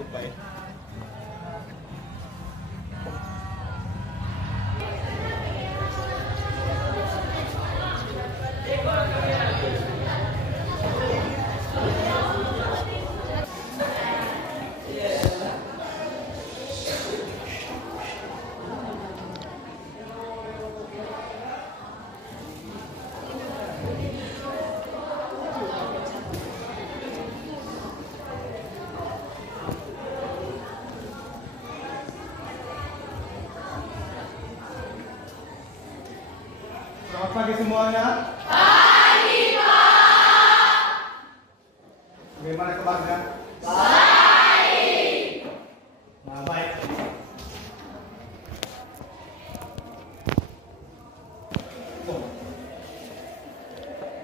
cukup baik. Selamat pagi semuanya. Pagi, Pak. Bagaimana kabarnya? Baik. Nah, baik.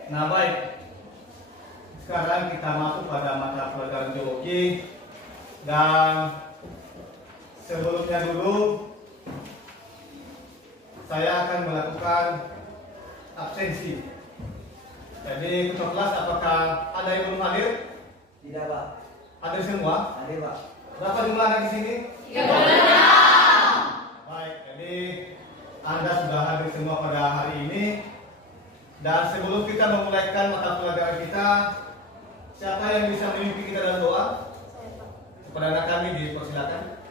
Nah, baik. Sekarang kita masuk pada mata pelajaran biologi. Dan sebelumnya dulu saya akan melakukan absensi. Jadi ketua kelas apakah ada yang belum hadir? Tidak, Pak. Hadir semua? Hadir, Pak. Berapa jumlah anak di sini? 36. Baik, jadi Anda sudah hadir semua pada hari ini. Dan sebelum kita memulaikan mata pelajaran kita, siapa yang bisa memimpin kita dalam doa? Kepada anak kami dipersilakan.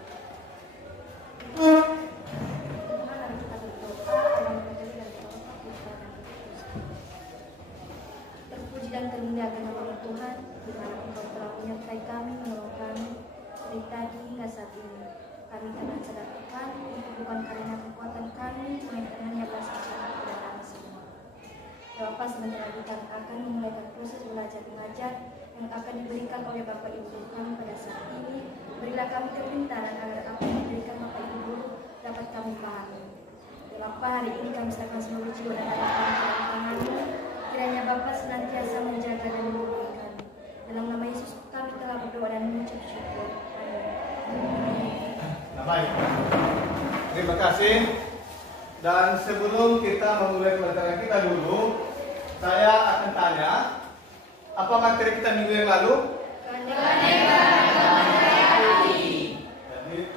Terpuji dan termuliakan nama Tuhan, di mana Engkau telah menyertai kami, menolong kami dari tadi hingga saat ini. Kami telah sadar Tuhan, itu bukan karena kekuatan kami, melainkan hanya kasih sayang kepada kami semua. Ya Bapak, sebentar lagi kami akan memulai proses belajar mengajar yang akan diberikan oleh Bapak Ibu Guru kami pada saat ini. Berilah kami kepintaran agar apa yang diberikan Bapak Ibu Guru dapat kami pahami. Ya Bapak, hari ini kami serahkan seluruh jiwa dan raga kami ke dalam tangan-Mu. Kiranya Bapa senantiasa menjaga dan melindungi kami. Dalam nama Yesus kami telah berdoa dan mengucap syukur. Amin. Nah, baik. Terima kasih. Dan sebelum kita memulai pelajaran kita dulu, saya akan tanya, apa materi kita minggu yang lalu? Jadi,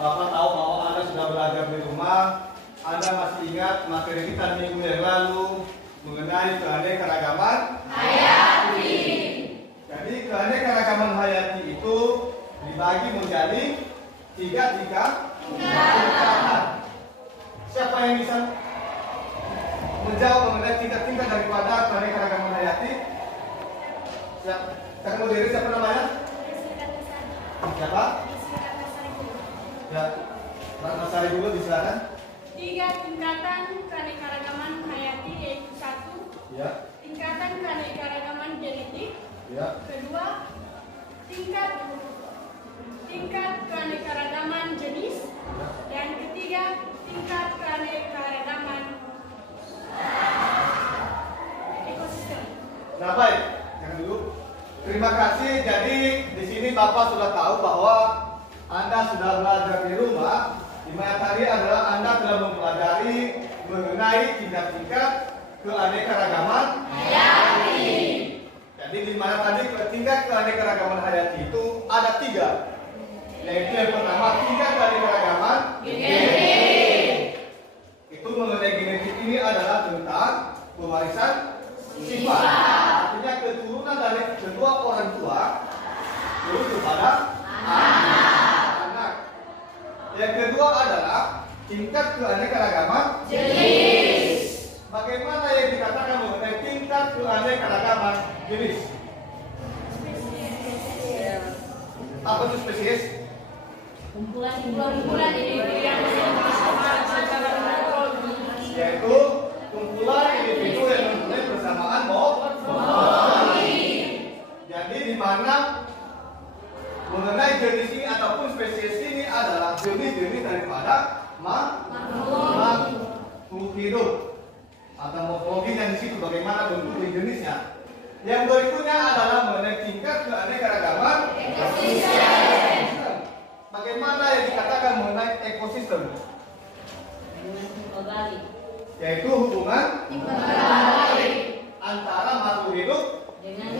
Bapak tahu bahwa Anda sudah belajar di rumah. Anda masih ingat materi kita minggu yang lalu mengenai keanekaragaman Hayati. Jadi keanekaragaman hayati itu dibagi menjadi tiga tingkatan. Siapa yang bisa menjawab mengenai tingkat-tingkat daripada keanekaragaman hayati? Siapa? Kamu diri siapa namanya? Siapa? Ya, Ratna Sari dulu disilakan. 3 tingkatan keanekaragaman hayati, yaitu 1. Ya. Tingkatan keanekaragaman genetik. Ya. Kedua, tingkat keanekaragaman jenis. Dan ketiga, tingkat keanekaragaman ekosistem. Nah, baik. Yang dulu. Terima kasih. Jadi di sini Bapak sudah tahu bahwa Anda sudah belajar di rumah. Di mana tadi adalah Anda telah mempelajari mengenai tingkat-tingkat keanekaragaman Hayati. Jadi di mana tadi tingkat keanekaragaman hayati itu ada 3, yaitu yang pertama tingkat keanekaragaman Genetik. Itu mengenai genetik ini adalah tentang pewarisan sifat. Artinya keturunan dari kedua orang tua terus kepada anak. Yang kedua adalah tingkat keanekaragaman Jenis. Bagaimana yang dikatakan mengenai tingkat keanekaragaman jenis? Apa itu spesies? Kumpulan individu yang bersama secara morfologi. Yaitu kumpulan individu yang mempunyai persamaan morfologi. Jadi di mana mengenai jenis ini ataupun spesies ini adalah jenis-jenis daripada makhluk hidup atau morfologinya di situ bagaimana bentuk jenisnya. Yang berikutnya adalah mengenai tingkat keanekaragaman ekosistem. Bagaimana yang dikatakan mengenai ekosistem? Yaitu hubungan antara makhluk hidup dengan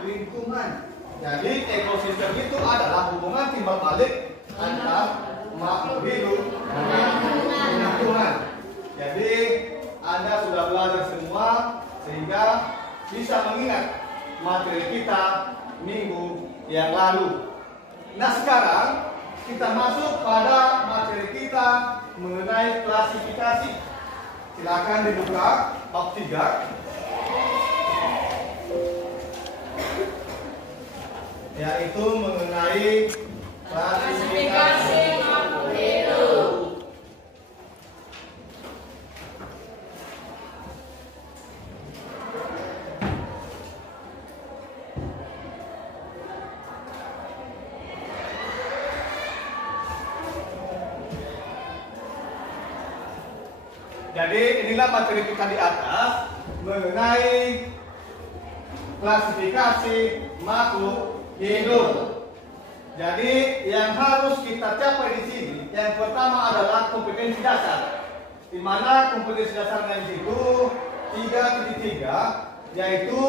lingkungan. Jadi ekosistem itu adalah hubungan timbal balik antara makhluk hidup dengan lingkungan. Jadi Anda sudah belajar semua sehingga bisa mengingat materi kita minggu yang lalu. Nah sekarang kita masuk pada materi kita mengenai klasifikasi. Silakan dibuka bab 3. Yaitu mengenai klasifikasi makhluk hidup. Jadi inilah materi kita di atas mengenai klasifikasi makhluk hidup. Jadi yang harus kita capai di sini, yang pertama adalah kompetensi dasar. Di mana kompetensi dasarnya di situ 3.3, yaitu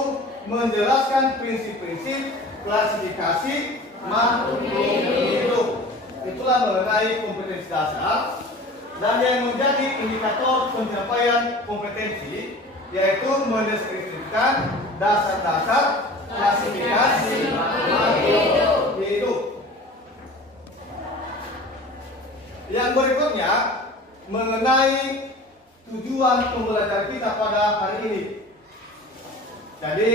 menjelaskan prinsip-prinsip klasifikasi makhluk hidup. Itulah mengenai kompetensi dasar. Dan yang menjadi indikator pencapaian kompetensi yaitu mendeskripsikan dasar-dasar klasifikasi makhluk hidup. Yang berikutnya mengenai tujuan pembelajaran kita pada hari ini. Jadi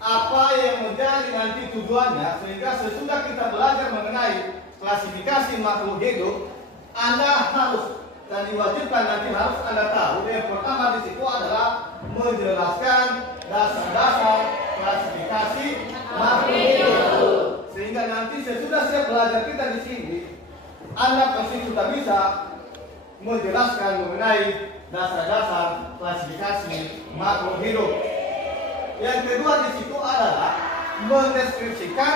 apa yang menjadi nanti tujuannya sehingga sesudah kita belajar mengenai klasifikasi makhluk hidup, Anda harus dan diwajibkan nanti harus Anda tahu yang pertama di situ adalah menjelaskan dasar-dasar klasifikasi makhluk hidup. Sehingga nanti sesudah saya belajar kita di sini, Anda pasti sudah bisa menjelaskan mengenai dasar-dasar klasifikasi makhluk hidup. Yang kedua di situ adalah mendeskripsikan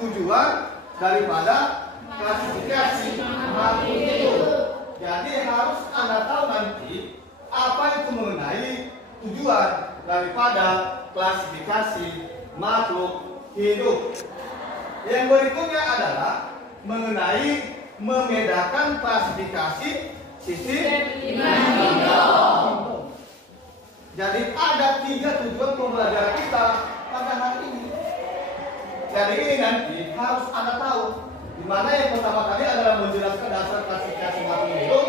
tujuan daripada klasifikasi makhluk hidup. Jadi harus Anda tahu nanti apa itu mengenai tujuan daripada klasifikasi makhluk hidup. Yang berikutnya adalah mengenai membedakan klasifikasi sistem hidup. Jadi ada 3 tujuan pembelajaran kita pada hari ini. Jadi ini nanti harus Anda tahu. Di mana yang pertama kali adalah menjelaskan dasar klasifikasi makhluk hidup,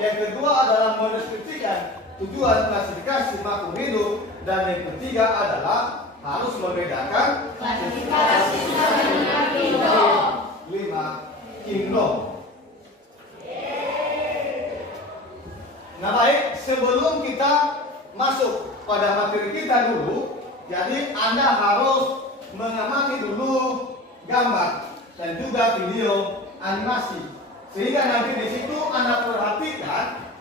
yang kedua adalah mendeskripsikan tujuan klasifikasi makhluk hidup, dan yang ketiga adalah harus membedakan Klasifikasi sistem hidup. 5 kingdom. Nah baik, sebelum kita masuk pada materi kita dulu, jadi Anda harus mengamati dulu gambar dan juga video animasi, sehingga nanti di situ Anda perhatikan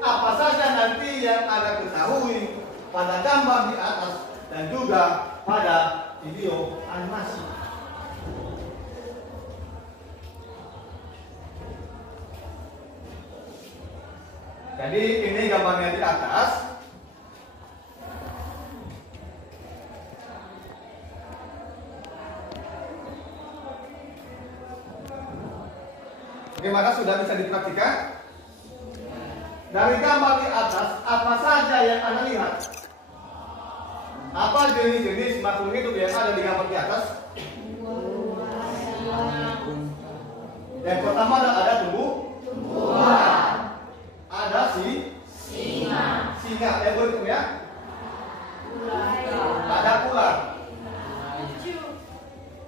apa saja nanti yang Anda ketahui pada gambar di atas dan juga pada video animasi. Jadi ini gambarnya di atas. Bagaimana, sudah bisa diperhatikan? Dari gambar di atas, apa saja yang Anda lihat? Apa jenis-jenis makhluk hidup yang ada di gambar di atas? Yang pertama ada tumbuhan. Ada singa. Yang berikutnya ada ular.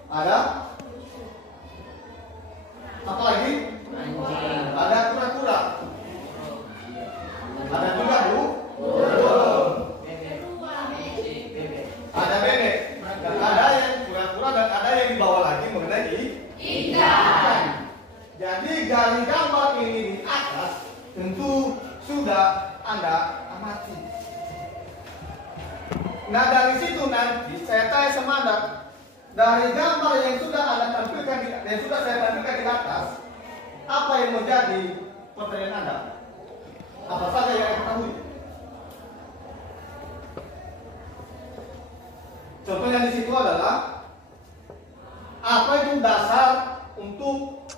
Ada apa lagi? Ada kura-kura. Ada juga burung. Ada bebek. Dan ada yang kura-kura dan ada yang dibawa lagi mengenai ikan. Jadi dari gambar ini di atas tentu sudah Anda amati. Nah dari situ nanti saya tanya sama Anda, dari gambar yang sudah Anda tampilkan, yang sudah saya tampilkan di atas, apa yang menjadi pertanyaan Anda? Apa saja yang Anda ketahui? Contohnya di situ adalah apa itu dasar untuk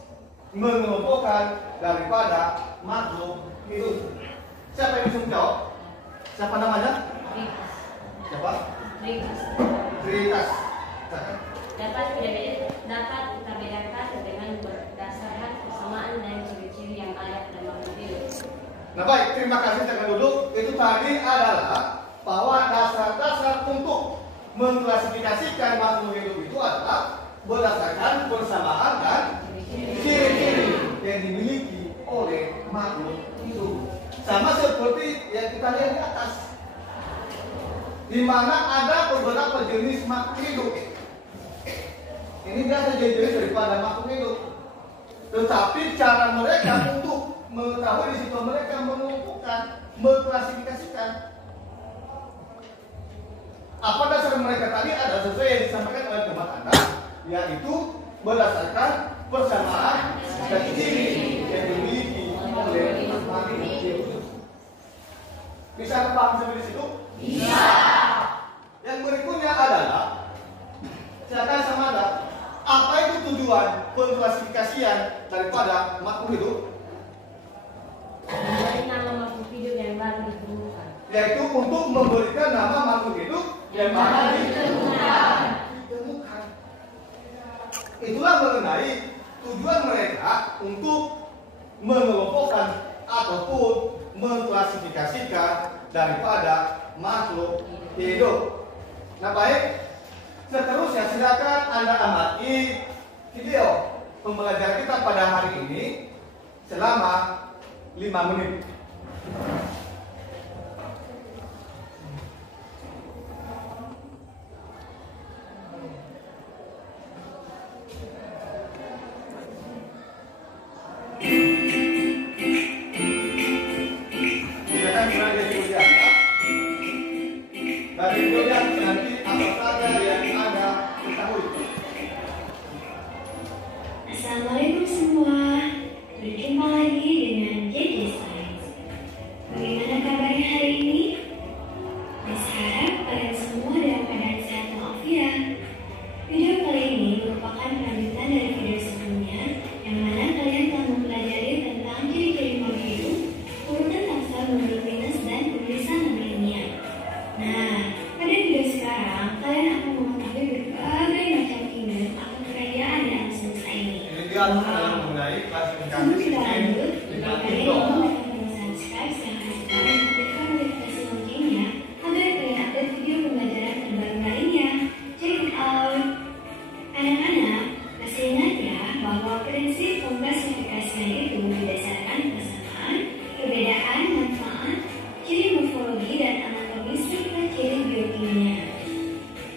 mengelompokkan daripada makhluk hidup? Siapa yang bisa menjawab? Siapa namanya? Rikas. Siapa? Rikas. Tritas. Dapat kita bedakan dengan berdasarkan persamaan dan ciri-ciri yang ada pada makhluk hidup. Nah baik, terima kasih. Jangan dulu. Itu tadi adalah bahwa dasar-dasar untuk mengklasifikasikan makhluk hidup itu adalah berdasarkan persamaan dan ciri-ciri yang dimiliki oleh makhluk hidup. Sama seperti yang kita lihat di atas, di mana ada beberapa jenis makhluk hidup. Ini biasa jenis daripada makhluk hidup. Tetapi cara mereka untuk mengetahui di situ mereka mengumpulkan, mengklasifikasikan. Apa dasar mereka tadi ada sesuai yang disampaikan oleh teman Anda, yaitu berdasarkan persamaan dan ciri yang dimiliki oleh makhluk hidup. Bisa paham sampai di situ? Bisa. Yang berikutnya adalah silakan sama Anda. Apa itu tujuan pengklasifikasian daripada makhluk hidup? Memberi nama makhluk hidup yang baru ditemukan. Yaitu untuk memberikan nama makhluk hidup yang baru ditemukan. Itulah mengenai tujuan mereka untuk mengelompokkan ataupun mengklasifikasikan daripada makhluk hidup. Nah baik, seterusnya silakan Anda amati video pembelajaran kita pada hari ini selama 5 menit. Silakan mulai dari kuliah. Dari kuliah nanti apa saja yang Anda ketahui. Assalamualaikum semua, berjumpa lagi dengan JJ Science. Bagaimana kabarnya hari ini? Berharap kalian semua dalam keadaan sehat walafiat. Video kali ini merupakan lanjutan dari video sebelumnya, yang mana kalian telah mempelajari tentang ciri-ciri makhluk hidup, urutan taksar menurut Linus dan penulisan nama ilmiah. Nah, pada video sekarang kalian akan mengetahui berbagai macam kingdom atau kerajaan dalam semesta ini. Ini dia mengenai klasifikasi Sebelum kita lanjut, dengan kalian kingdom. mohon tekan subscribe yang ada dan aktifkan notifikasi loncengnya agar kalian update video pembelajaran terbaru lainnya. Check it out. Anak-anak, masih ingat ya bahwa prinsip pengklasifikasian itu berdasarkan persamaan, perbedaan, manfaat, ciri morfologi dan anatomi serta ciri biokimia.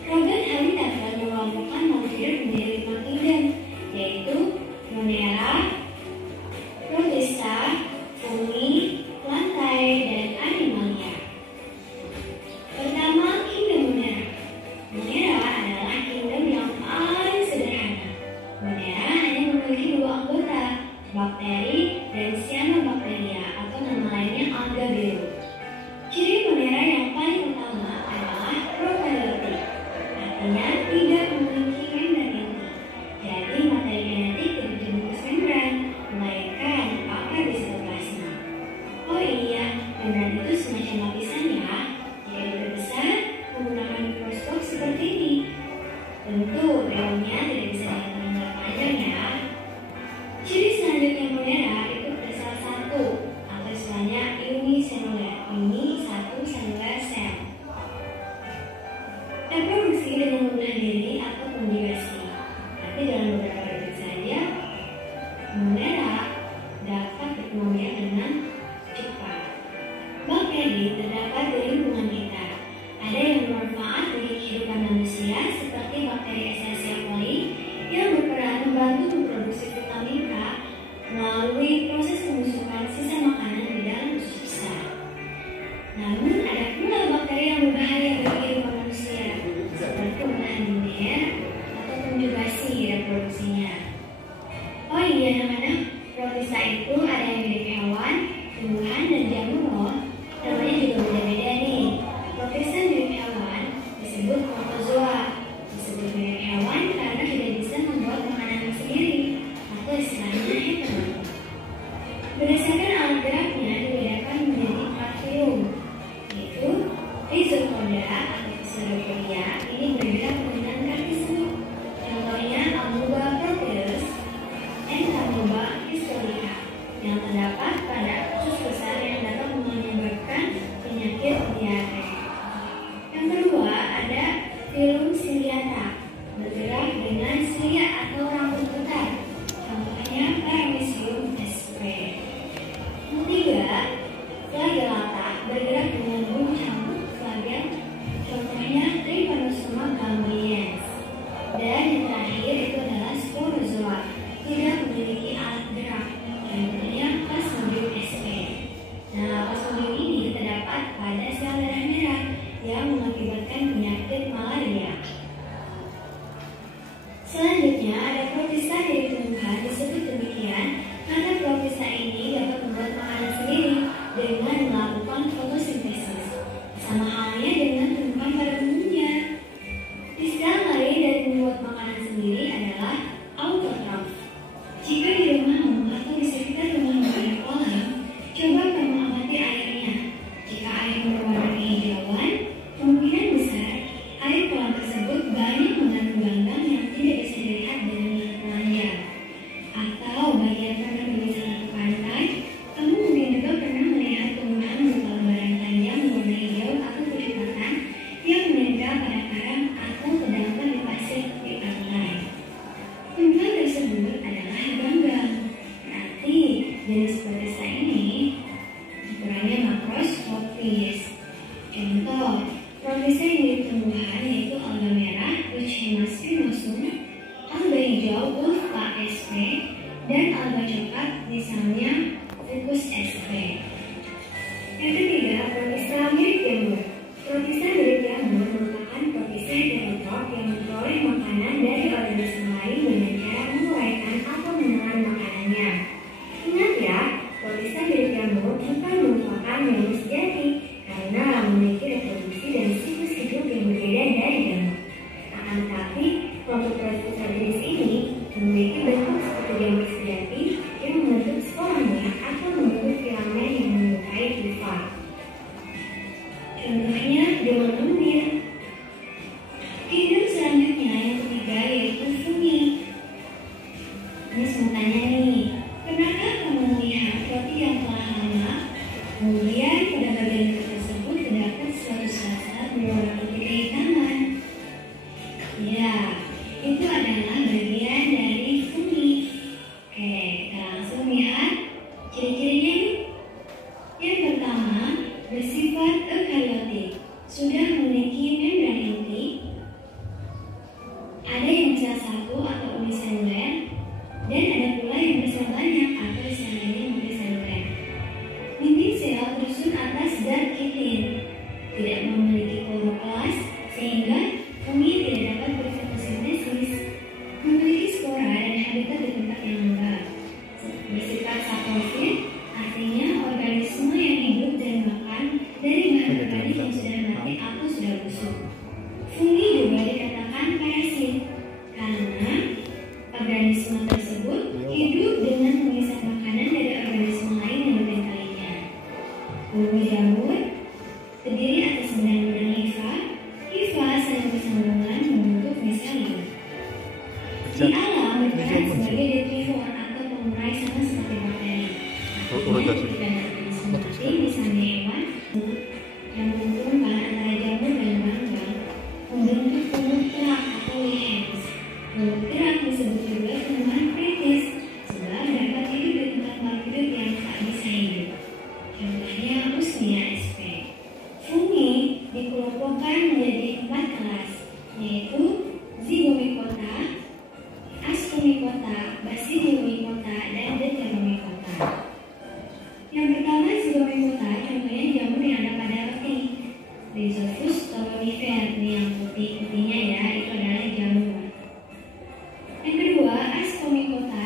Robert Halitaker mengelompokkan makhluk hidup menjadi 5 kingdom, yaitu Monera, Protista, Fungi, Lantai, dan Animalia. Pertama, kingdom Monera. Monera adalah kingdom yang paling sederhana. Monera hanya memiliki 2 anggota, bakteri dan cyanobacteria atau nama lainnya alga biru. Ciri Monera yang paling utama adalah prokaryotik, artinya tidak memiliki membran inti. Jadi materi genetik tidak dibungkus membran, melainkan akar di sitoplasma. Oh iya, membran itu semacam lapisan ya. Jika diperbesar menggunakan mikroskop seperti ini. Tentu daunnya tidak bisa dilihat dengan panjang ya. Ciri selanjutnya Monera itu bersel satu atau istilahnya uniseluler. Ini satu seluler sel. Reproduksi dengan bunuh diri atau konjugasi. Tapi dalam beberapa detik saja, Monera dapat berkembang biak dengan cepat. Bakteri terdapat di lingkungan kita. Ada yang bermanfaat bagi kehidupan manusia seperti bakteri Escherichia coli yang berperan membantu memproduksi vitamin K melalui proses pembusukan sisa makanan di dalam usus besar. Namun ada pula bakteri yang berbahaya bagi kehidupan manusia seperti menahan linear atau konjugasi reproduksinya. burung ciliata, bergerak dengan silia atau rambut putar. Contohnya Paramecium sp. Yang ketiga, Flagellata, bergerak dengan burung cangkuk flagel. Contohnya Trypanosoma gambiense. Dan yang terakhir itu adalah Sporozoa, tidak memiliki alat gerak. Contohnya Plasmodium sp. Nah, Plasmodium ini terdapat pada sel darah merah yang mengakibatkan penyakit malaria. Selanjutnya ada protista dari tumbuhan. Disebut demikian karena protista ini dapat membuat makanan sendiri dengan melakukan fotosintesis. Sama halnya dengan tumbuhan pada umumnya. Istilah lain dari membuat makanan sendiri adalah autotrof. Jika di rumahmu atau di sekitar rumahmu ada kolam, coba kamu amati airnya. Jika airnya berwarna kehijauan, kemungkinan besar air kolam tersebut banyak mengandung ganggang yang tidak bisa dilihat dengan mata telanjang. Atau bagi yang pernah berwisata ke pantai, kamu mungkin juga pernah melihat tumbuhan berupa lembaran panjang berwarna hijau atau kecoklatan yang menempel pada karang atau terdampar di pasir di pantai. Tumbuhan tersebut adalah ganggang. Berarti jenis protista ini ukurannya makroskopis. Contoh protista yang mirip tumbuhan yaitu alga merah Eucheuma spinosum, alga hijau Ulva sp, dan alga coklat misalnya Fucus sp. Yang ketiga, protista mirip jamur. Protista mirip jamur merupakan protista heterotrof yang memperoleh makanan dari organisme lain dengan cara menguraikan atau menelan makanannya. Ingat ya, protista mirip jamur bukan merupakan jamur sejati karena memiliki reproduksi dan siklus hidup yang berbeda dari jamur. Akan tetapi, kelompok protista jenis ini memiliki bentuk seperti jamur sejati yang membentuk sporanya atau membentuk filamen yang menyerupai hifa. Contohnya jamur lendir. Hidup selanjutnya yang ketiga yaitu fungi. Ini sebutannya nih, pernahkah kamu melihat roti yang telah lama, kemudian pada bagian tersebut terdapat suatu sel-sel berwarna putih kehitaman? Ya, itu adalah bagian dari fungi. Oke, kita langsung lihat ciri-cirinya nih. Yang pertama, bersifat eukariotik, sudah memiliki membran inti. Ada yang bersel satu atau uniseluler, dan ada pula yang bersel banyak atau istilahnya multiseluler. Dinding sel tersusun atas zat kitin, tidak memiliki kloroplas sehingga fungi tidak dapat berfotosintesis. Memiliki spora dan habitat di tempat yang lembab. Bersifat saprosit, artinya organisme yang hidup dan makan dari bahan organik yang sudah mati atau sudah busuk. Fungi juga dikatakan parasit karena organisme tersebut hidup dengan mengisap makanan dari organisme lain yang menempelinya. Bulu jamur terdiri atas benang-benang hifa. Hifa saling bersambungan membentuk miselium. Di alam berperan sebagai detrivor atau pengurai sama seperti bakteri. Artinya tidak seperti misalnya hewan yang mengumpulkan antara jamur dan ganggang membentuk pungut kerak atau lichens. Pungut kerak disebut juga tumbuhan kritis sebab dapat hidup di tempat makhluk hidup yang tak bisa hidup. Contohnya Usnea sp. Fungi dikelompokkan menjadi 4 kelas, yaitu Zygomicota, Ascomycota, Basidiomycota, dan Deuteromycota. Yang pertama Zygomicota, contohnya jamur yang ada pada roti. Rhizopus stolonifer, ini yang putih-putihnya ya, itu adalah jamur. Yang kedua Ascomycota,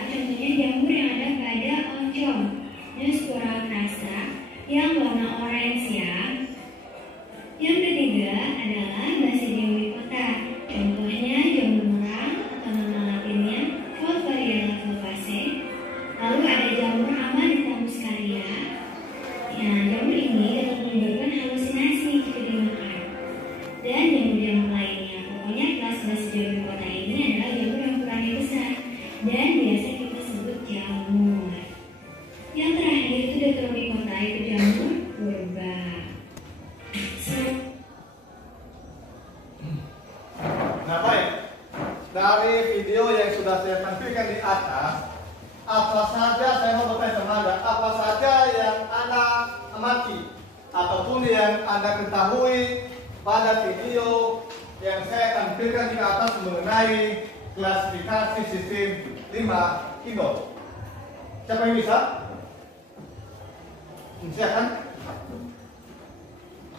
dari video yang sudah saya tampilkan di atas, apa saja saya mau bertanya sama Anda, apa saja yang Anda amati ataupun yang Anda ketahui pada video yang saya tampilkan di atas mengenai klasifikasi sistem 5 kingdom. Siapa yang bisa? Silakan.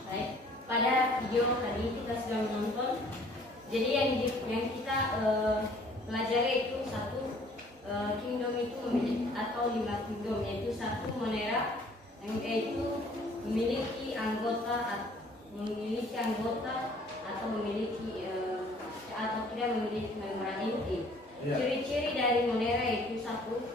Baik, pada video tadi kita sudah menonton. Jadi yang kita pelajari itu satu kingdom itu memiliki atau 5 kingdom, yaitu satu Monera yang yaitu memiliki anggota atau memiliki atau tidak memiliki membran inti. Ciri-ciri dari Monera yaitu satu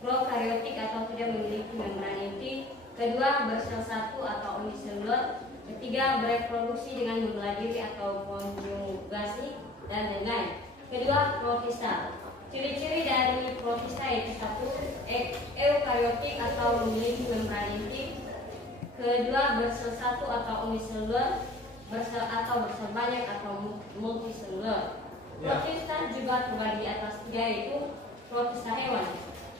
prokaryotik atau tidak memiliki membran inti, kedua bersel satu atau uniseluler, ketiga bereproduksi dengan membelah diri atau konjugasi, dan lain-lain. Kedua, protista. Ciri-ciri dari protista yaitu satu eukaryotik atau memiliki membran inti, kedua bersel satu atau uniseluler, bersel banyak atau multiseluler. Protista juga terbagi atas tiga, yaitu protista hewan.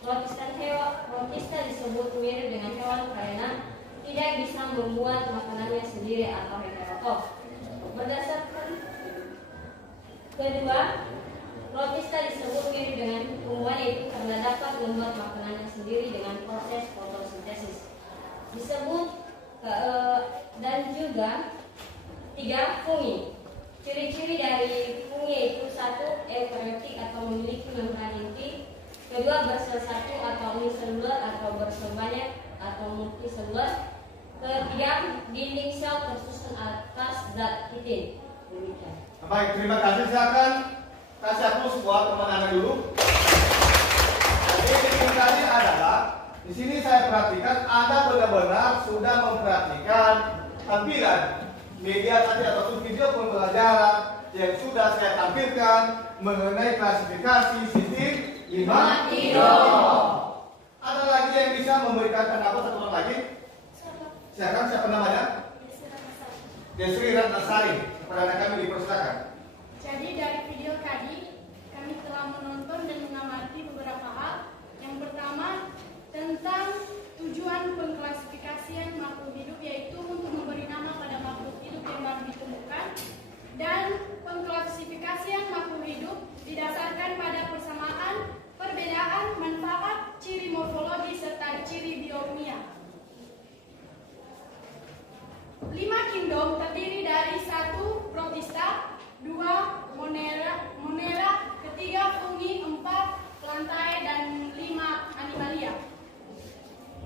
Protista disebut mirip dengan hewan karena tidak bisa membuat makanannya sendiri atau heterotrof. Berdasarkan kedua, protista disebut mirip dengan tumbuhan yaitu karena dapat membuat makanannya sendiri dengan proses fotosintesis. Disebut dan juga tiga, fungi. Ciri-ciri dari fungi yaitu satu eukaryotik atau memiliki membran inti, kedua bersel satu atau uniseluler atau bersel banyak atau multiseluler, ketiga dinding sel tersusun atas zat kitin. Demikian. Baik, terima kasih. Silakan kasih aku buat teman Anda dulu. Jadi intinya adalah di sini saya perhatikan Anda benar-benar sudah memperhatikan tampilan media tadi ataupun video pembelajaran yang sudah saya tampilkan mengenai klasifikasi sistem 5 kingdom. Ada lagi yang bisa memberikan pendapat satu orang lagi? Silakan, siapa namanya? Desri Ratnasari. Kepada kami dipersilakan. Jadi dari video tadi kami telah menonton dan mengamati beberapa hal. Yang pertama tentang tujuan pengklasifikasian makhluk hidup, yaitu untuk memberi nama pada makhluk hidup yang baru ditemukan, dan pengklasifikasian makhluk hidup didasarkan pada persamaan, perbedaan, manfaat, ciri morfologi serta ciri biokimia. 5 kingdom terdiri dari 1 protista, 2 monera, ketiga fungi, 4 plantae, dan 5 animalia.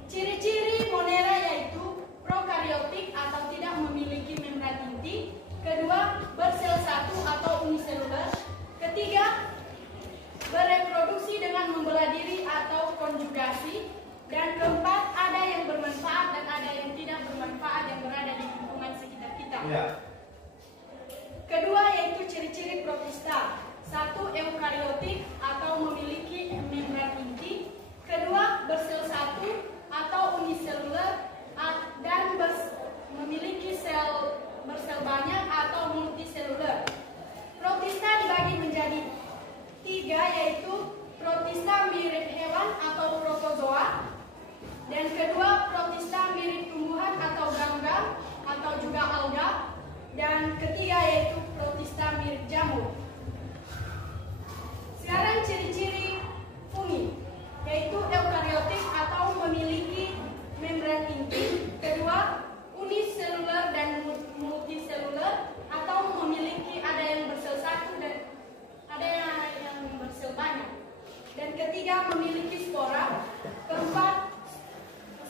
Ciri-ciri monera yaitu prokaryotik atau tidak memiliki membran inti, kedua bersel satu atau uniseluler, ketiga bereproduksi dengan membelah diri atau konjugasi, dan keempat ada yang bermanfaat dan ada yang tidak bermanfaat yang berada di lingkungan sekitar kita. Ya. Kedua yaitu ciri-ciri protista, satu eukaryotik atau memiliki membran inti, kedua bersel satu atau uniseluler, dan memiliki sel bersel banyak atau multiseluler. Protista dibagi menjadi 3, yaitu protista mirip hewan atau protozoa, dan kedua protista mirip tumbuhan atau gangga atau juga alga, dan ketiga yaitu protista mirip jamur. Sekarang ciri-ciri fungi, yaitu eukaryotik atau memiliki membran inti, kedua uniseluler dan multiseluler atau memiliki ada yang bersel satu dan ada yang bersel banyak, dan ketiga memiliki spora, keempat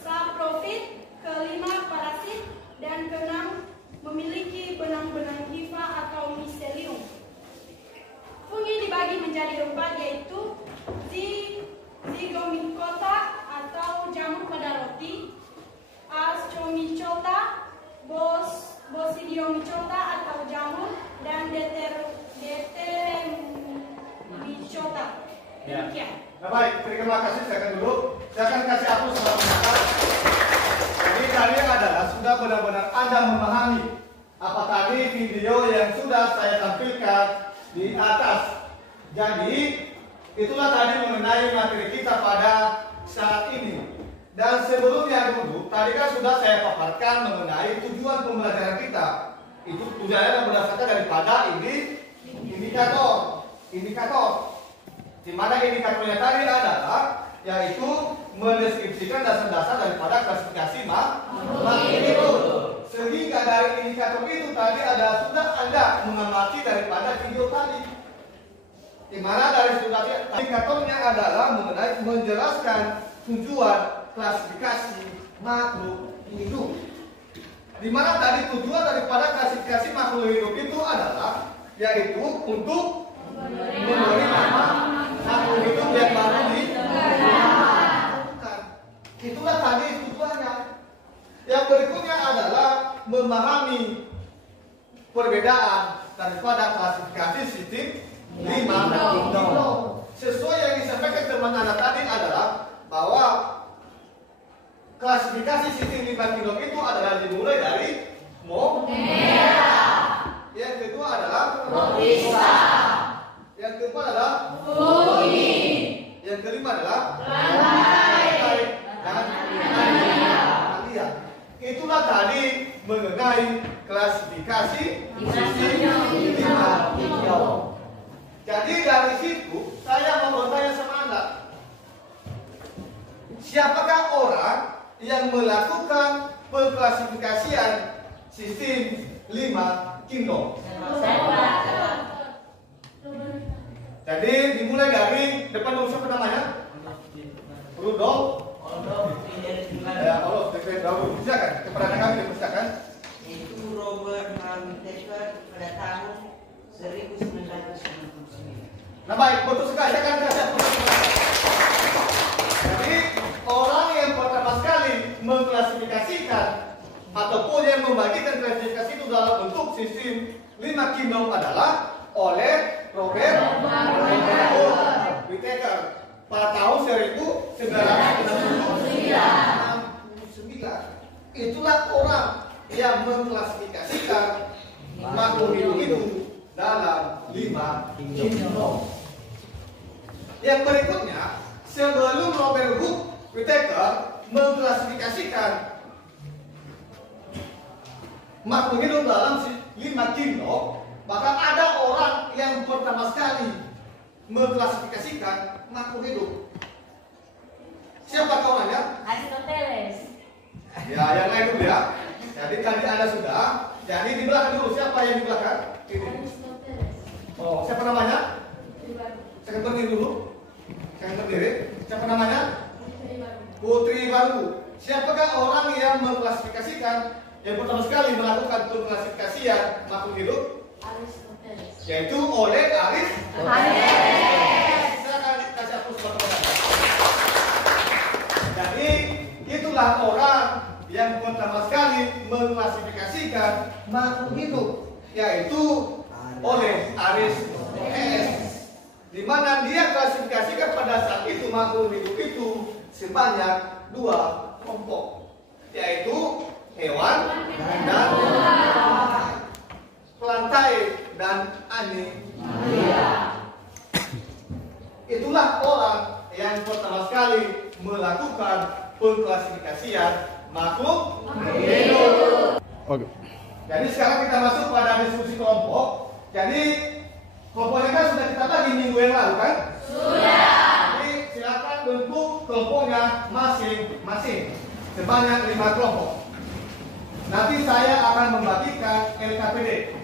saprofit, kelima parasit, dan keenam memiliki benang-benang hifa atau miselium. Fungi dibagi menjadi 4, yaitu zygomicota atau jamur pada roti, ascomycota, basidiomycota atau jamur, dan deuteromycota. Demikian. Nah, baik, terima kasih. Silakan dulu. Silakan kasih aku selamat mendengar. Jadi tadi adalah sudah benar-benar Anda memahami apa tadi video yang sudah saya tampilkan di atas. Jadi itulah tadi mengenai materi kita pada saat ini. Dan sebelumnya dulu, tadi kan sudah saya paparkan mengenai tujuan pembelajaran kita. Itu tujuannya berdasarkan daripada indikator. Di mana indikatornya tadi adalah yaitu mendeskripsikan dasar-dasar daripada klasifikasi makhluk hidup. Sehingga dari indikator itu tadi sudah Anda mengamati daripada video tadi. Di mana dari sudah indikatornya adalah mengenai menjelaskan tujuan klasifikasi makhluk hidup. Di mana tadi tujuan daripada klasifikasi makhluk hidup itu adalah yaitu untuk memberi nama makhluk hidup yang baru ditemukan. Itulah tadi tujuannya. Yang berikutnya adalah memahami perbedaan daripada klasifikasi sistem 5 kingdom. Sesuai yang disampaikan teman Anda tadi adalah bahwa klasifikasi sistem 5 kingdom itu adalah dimulai dari monera. Yang kedua adalah Rotista. Yang keempat adalah Bumi. Yang kelima adalah Lantai dan Alia. Itulah tadi mengenai klasifikasi sistem 5 kingdom. Jadi dari situ saya mau bertanya sama Anda, siapakah orang yang melakukan pengklasifikasian sistem 5 kingdom? Jadi dimulai dari depan dulu, siapa namanya? Rudolf. Ya, kalau dahulu silakan kepada kami dipersilakan. Itu Robert Whittaker pada tahun 1999. Nah baik, betul sekali. Saya akan kasih jadi orang yang pertama sekali mengklasifikasikan ataupun yang membagikan klasifikasi itu dalam bentuk sistem 5 kingdom adalah oleh Robert Whittaker pada tahun 1969. Itulah orang yang mengklasifikasikan makhluk hidup itu dalam 5 kingdom. Yang berikutnya, sebelum Robert Whittaker mengklasifikasikan makhluk hidup dalam 5 kingdom, maka ada orang yang pertama sekali mengklasifikasikan makhluk hidup. Siapa orangnya? Aristoteles. Ya, yang lain dulu ya. Jadi tadi ada sudah. Jadi di belakang dulu, siapa yang di belakang? Ini. Aristoteles. Oh, siapa namanya? Saya berdiri dulu. Saya berdiri. Siapa namanya? Putri Baru. Siapakah orang yang mengklasifikasikan yang pertama sekali melakukan pengklasifikasian makhluk hidup? Aristoteles. Yaitu oleh Aristoteles. Silakan kasih hapus fotonya. Jadi itulah orang yang pertama sekali mengklasifikasikan makhluk hidup, yaitu oleh Aristoteles. Di mana dia klasifikasikan pada saat itu makhluk hidup itu sebanyak 2 kelompok, yaitu hewan dan plantae dan animalia. Itulah orang yang pertama sekali melakukan pengklasifikasian makhluk hidup. Oke. Jadi sekarang kita masuk pada diskusi kelompok. Jadi kelompoknya kan sudah kita bagi minggu yang lalu kan? Sudah. Jadi silakan bentuk kelompoknya masing-masing sebanyak 5 kelompok. Nanti saya akan membagikan LKPD.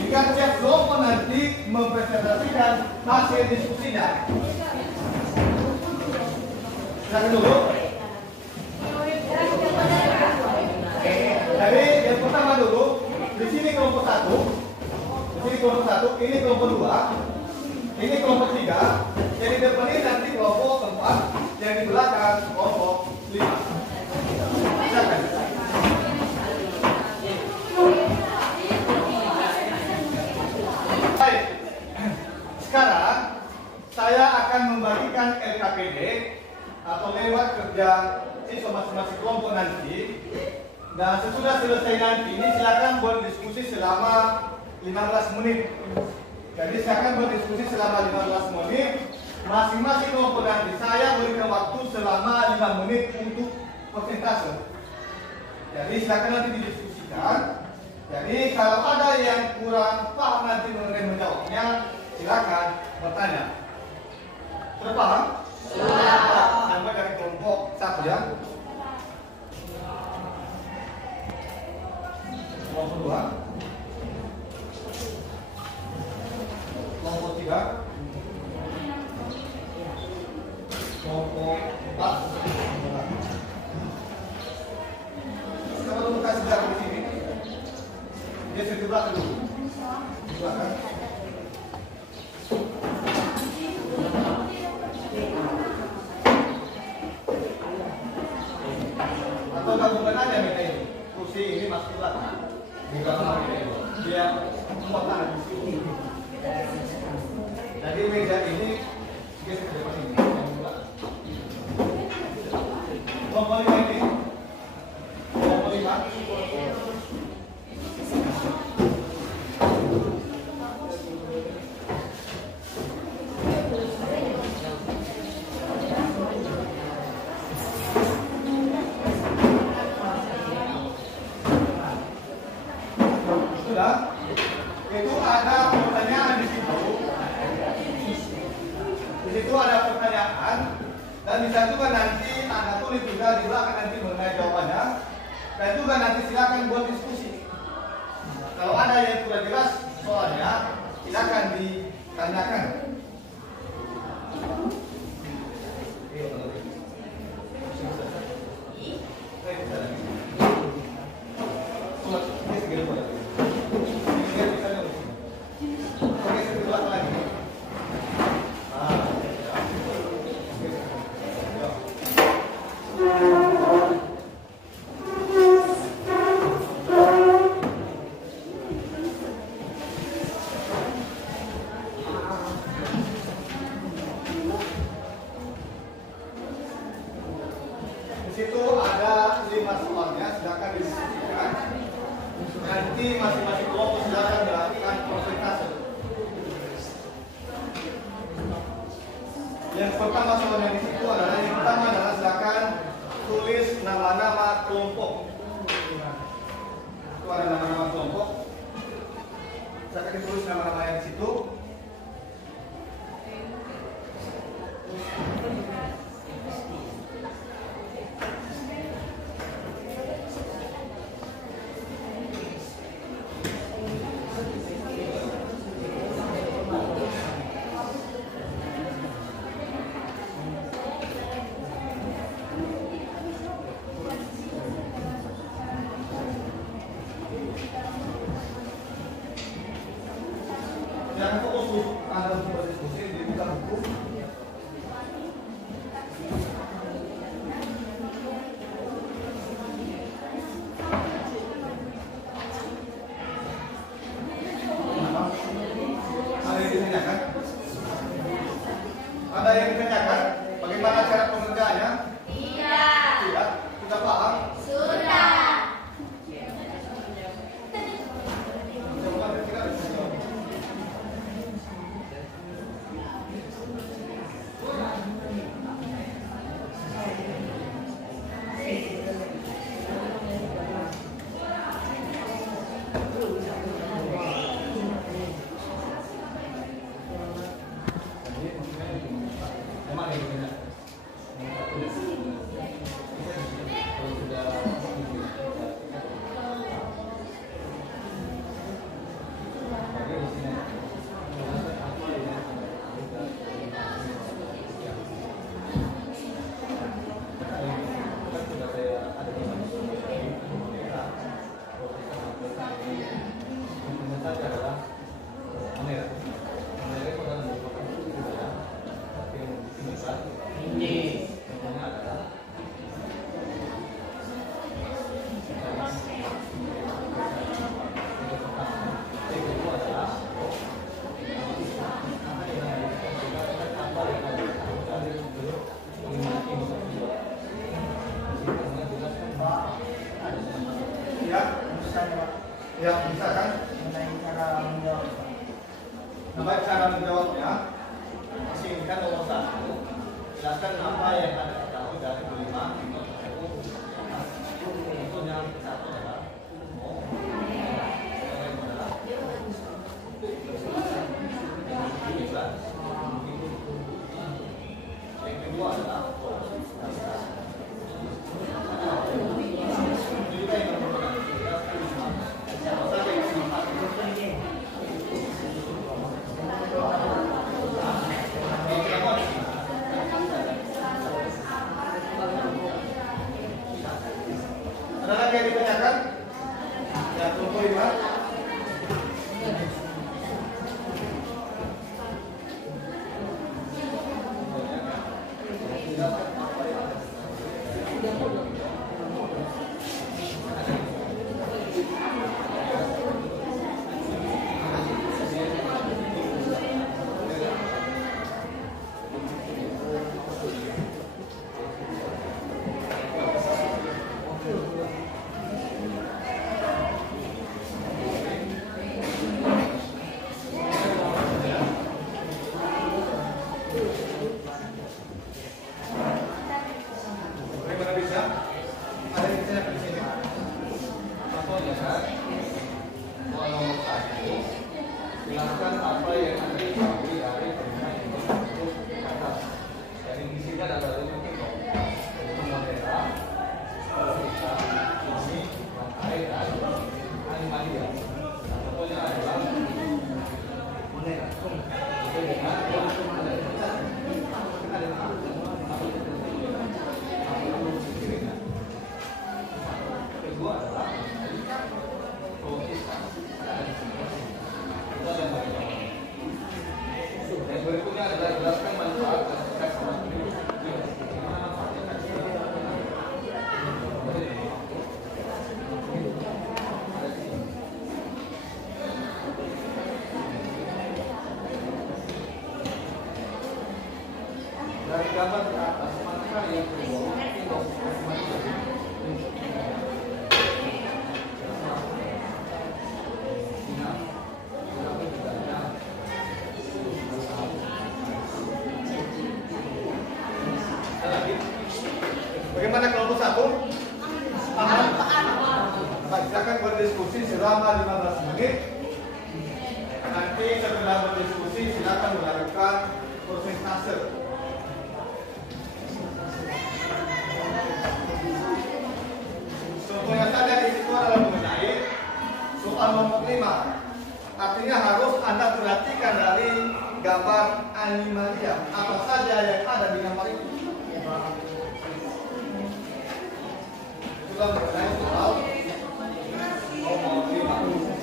Jika setiap kelompok nanti mempresentasikan hasil diskusinya. Silakan dulu. Jadi yang pertama dulu, di sini kelompok 1, di sini kelompok 1, ini kelompok 2, ini kelompok 3, yang di depan ini nanti kelompok 4, yang di belakang kelompok 5. Silakan. Baik, sekarang saya akan membagikan LKPD atau lewat kerja siswa masing-masing kelompok nanti. Dan sesudah selesai nanti ini silakan berdiskusi selama 15 menit. Jadi silakan berdiskusi selama 15 menit. Masing-masing kelompok nanti saya berikan waktu selama 5 menit untuk persentase. Jadi silakan nanti didiskusikan. Jadi kalau ada yang kurang paham nanti mengenai menjawabnya, silakan bertanya. Sudah paham? Sudah. Sampai dari kelompok 1 ya. Kelompok 2. Kelompok 3. Kelompok 4. Kalau buka sejarah di sini, dia sebelah dulu. Silakan. Atau gabungkan aja mereka ini. Kursi ini masuklah di kamar ini. Dia muatan di sini. Jadi meja ini geser ke depan ini. Kelompok 5 ini. Kelompok 5. Sudah? Itu ada pertanyaan di situ. Di situ ada pertanyaan dan bisa juga nanti Anda tulis juga di belakang nanti mengenai jawabannya. Dan juga nanti silakan buat diskusi. Kalau ada yang sudah jelas soalnya, silakan ditanyakan. Di situ ada 5 soalnya, silakan diskusikan. Nanti masing-masing kelompok silakan melakukan persentase. Yang pertama soalnya di situ adalah yang pertama adalah silakan tulis nama-nama kelompok. Itu ada nama-nama kelompok. Silakan ditulis nama-nama yang di situ. Jangan fokus Anda untuk berdiskusi di buka buku. Ada yang ditanyakan? Ada yang ditanyakan? Bagaimana cara pengerjaannya? Tidak. Tidak. Sudah paham? Sudah. cara menjawabnya. Singkat nomor 1. Jelaskan apa yang Anda ketahui dari kelima fitur tersebut. Fitur yang satu adalah yang kedua adalah ada lagi yang ditanyakan? Ya, tunggu lima. Bagaimana bisa? Ada yang ditanyakan di sini? Contohnya kan, nomor 1, jelaskan apa yang Anda ketahui dari kelima fitur tersebut di atas. Jadi di sini ada bentuk modera, kita, ini, air dan animalia. Contohnya adalah modera. Kedua adalah yang berikutnya adalah jelaskan manfaat dan efek sama seperti bagaimana manfaatnya. Dari gambar di atas, maka yang kedua bagaimana kelompok 1? Aman? Baik, silakan berdiskusi selama 15 menit. Nanti setelah berdiskusi silakan melakukan persentase. Contoh yang ada di situ adalah mengenai soal nomor 5. Artinya harus Anda perhatikan dari gambar animalia apa saja yang ada di gambar itu. Itulah mengenai soal nomor 5.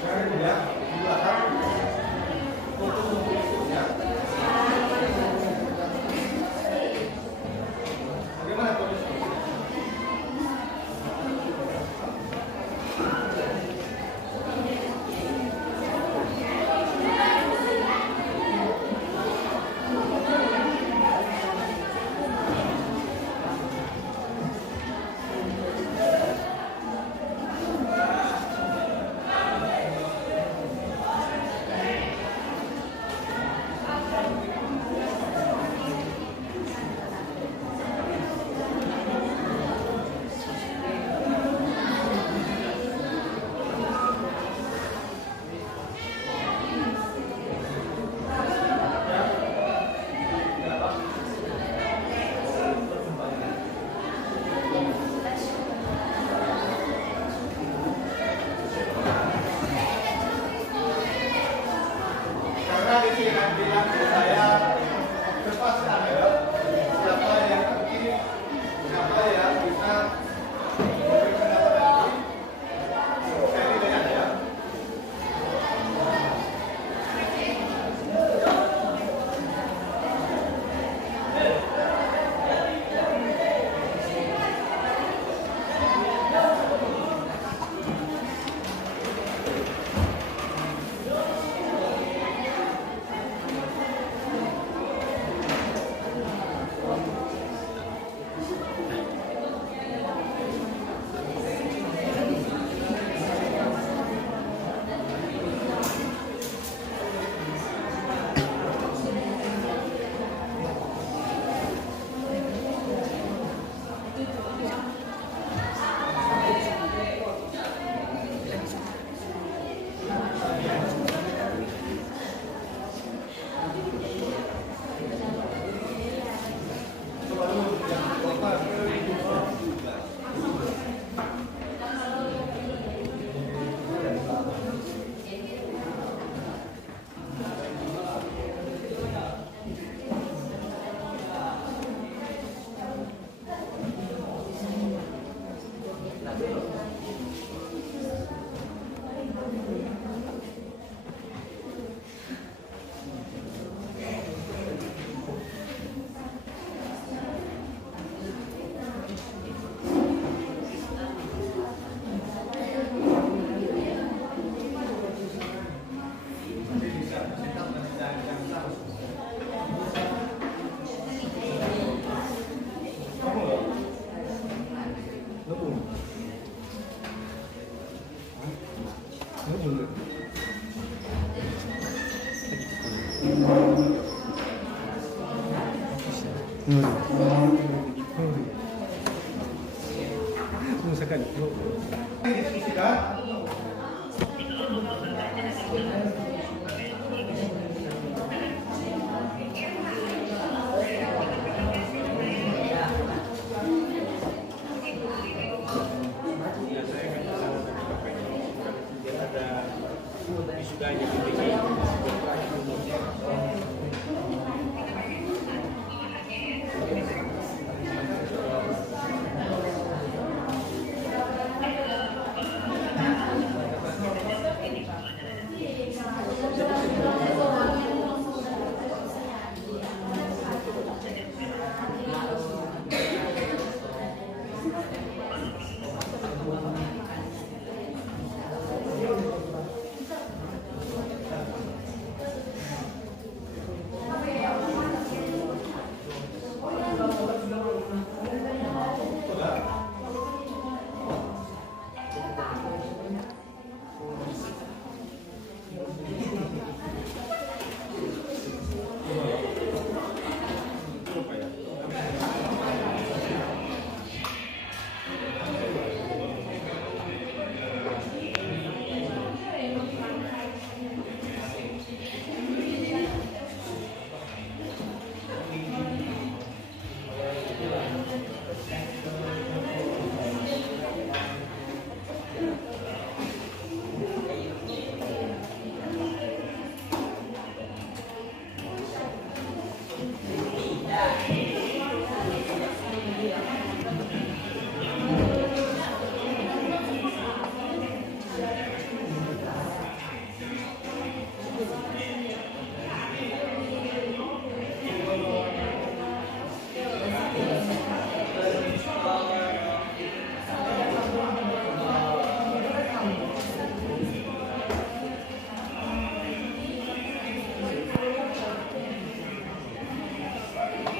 Very good. Didiskusikan.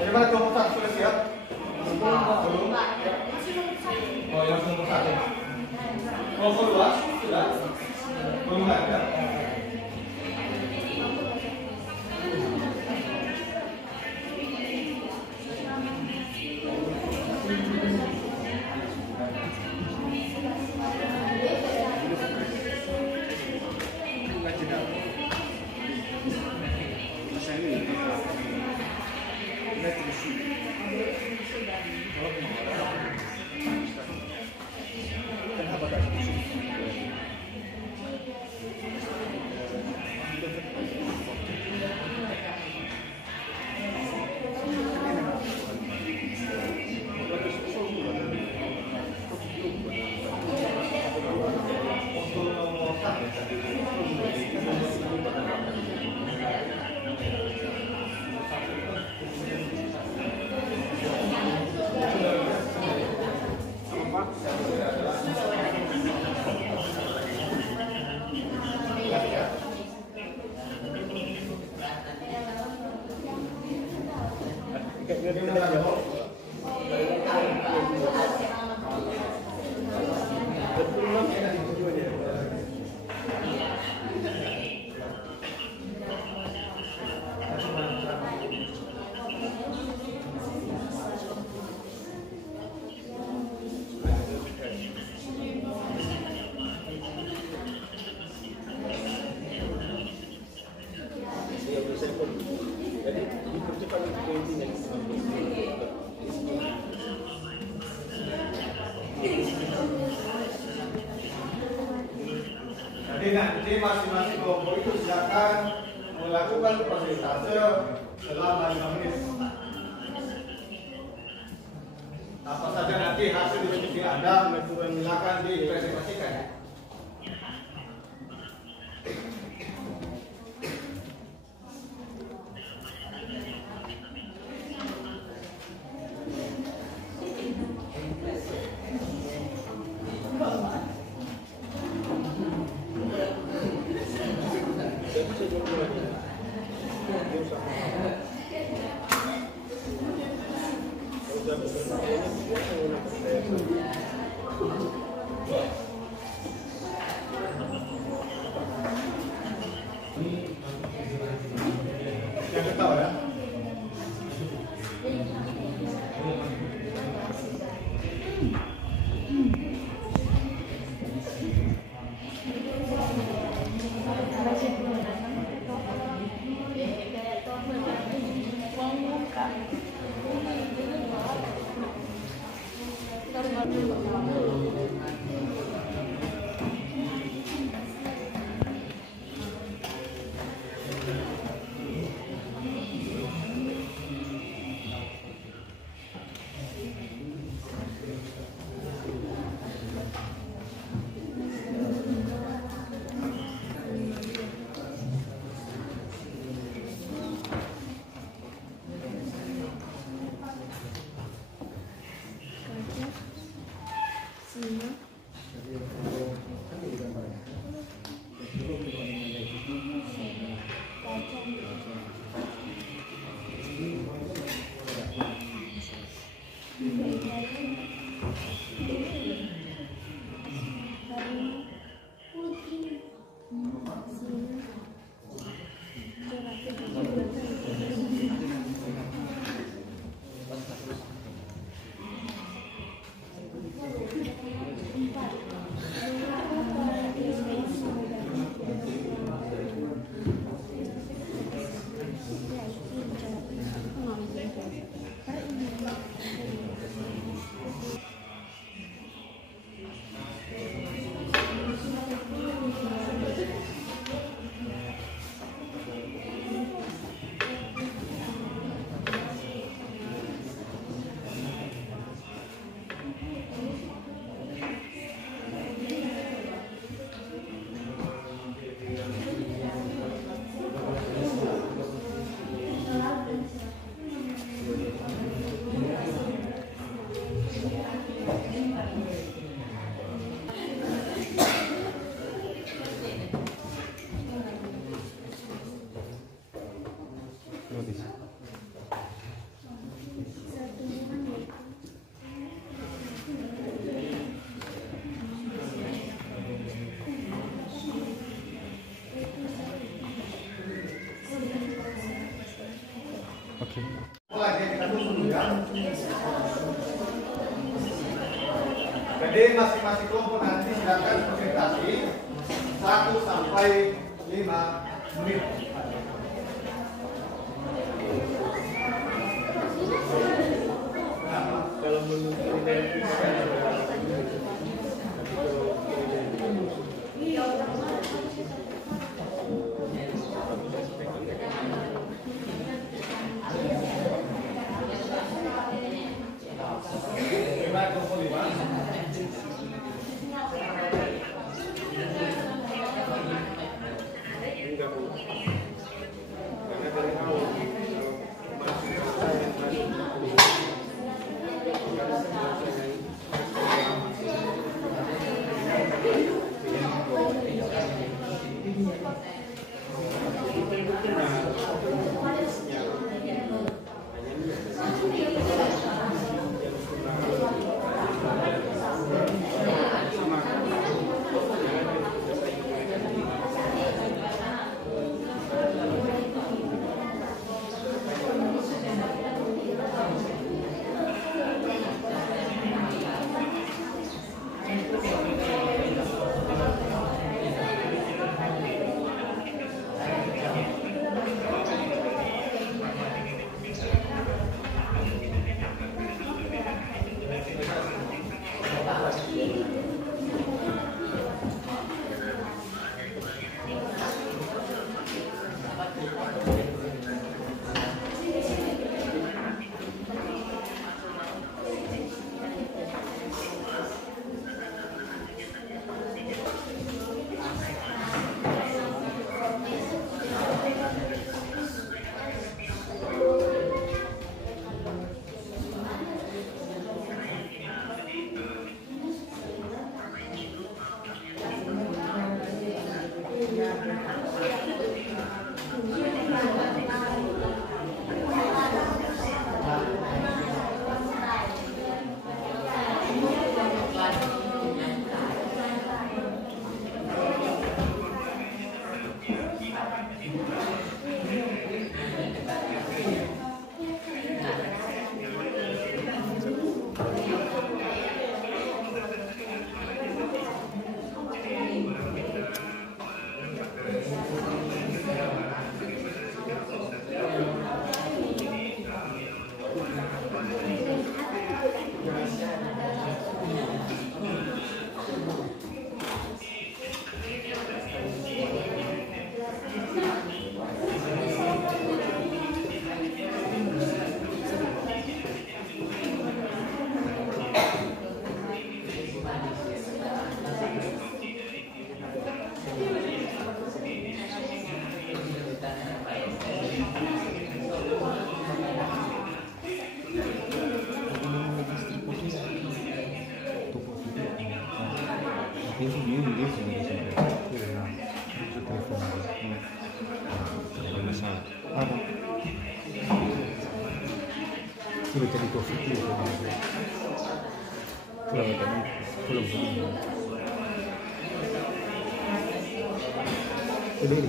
Bagaimana kelompok satu sudah siap? Belum? Oh, yang kelompok satu. Kelompok dua sudah? Belum ada. Jadi masing-masing kelompok itu silakan melakukan persentase selama 5 menit. Apa saja nanti hasil diskusi Anda silakan dipresentasikan. Lagi kita susun ya. Jadi masing-masing kelompok nanti silakan presentasi 1 sampai 5 menit. Kalau menurut Sudah jadi positif belum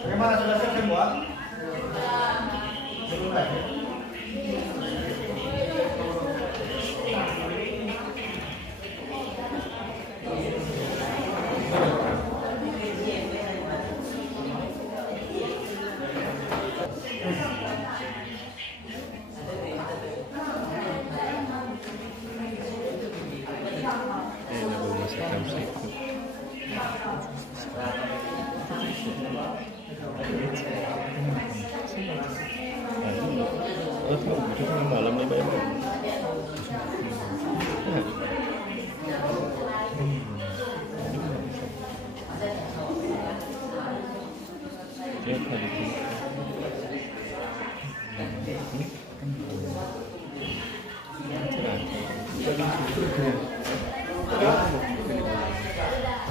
Bagaimana sudah siap semua? Mulai. malam nih Pak.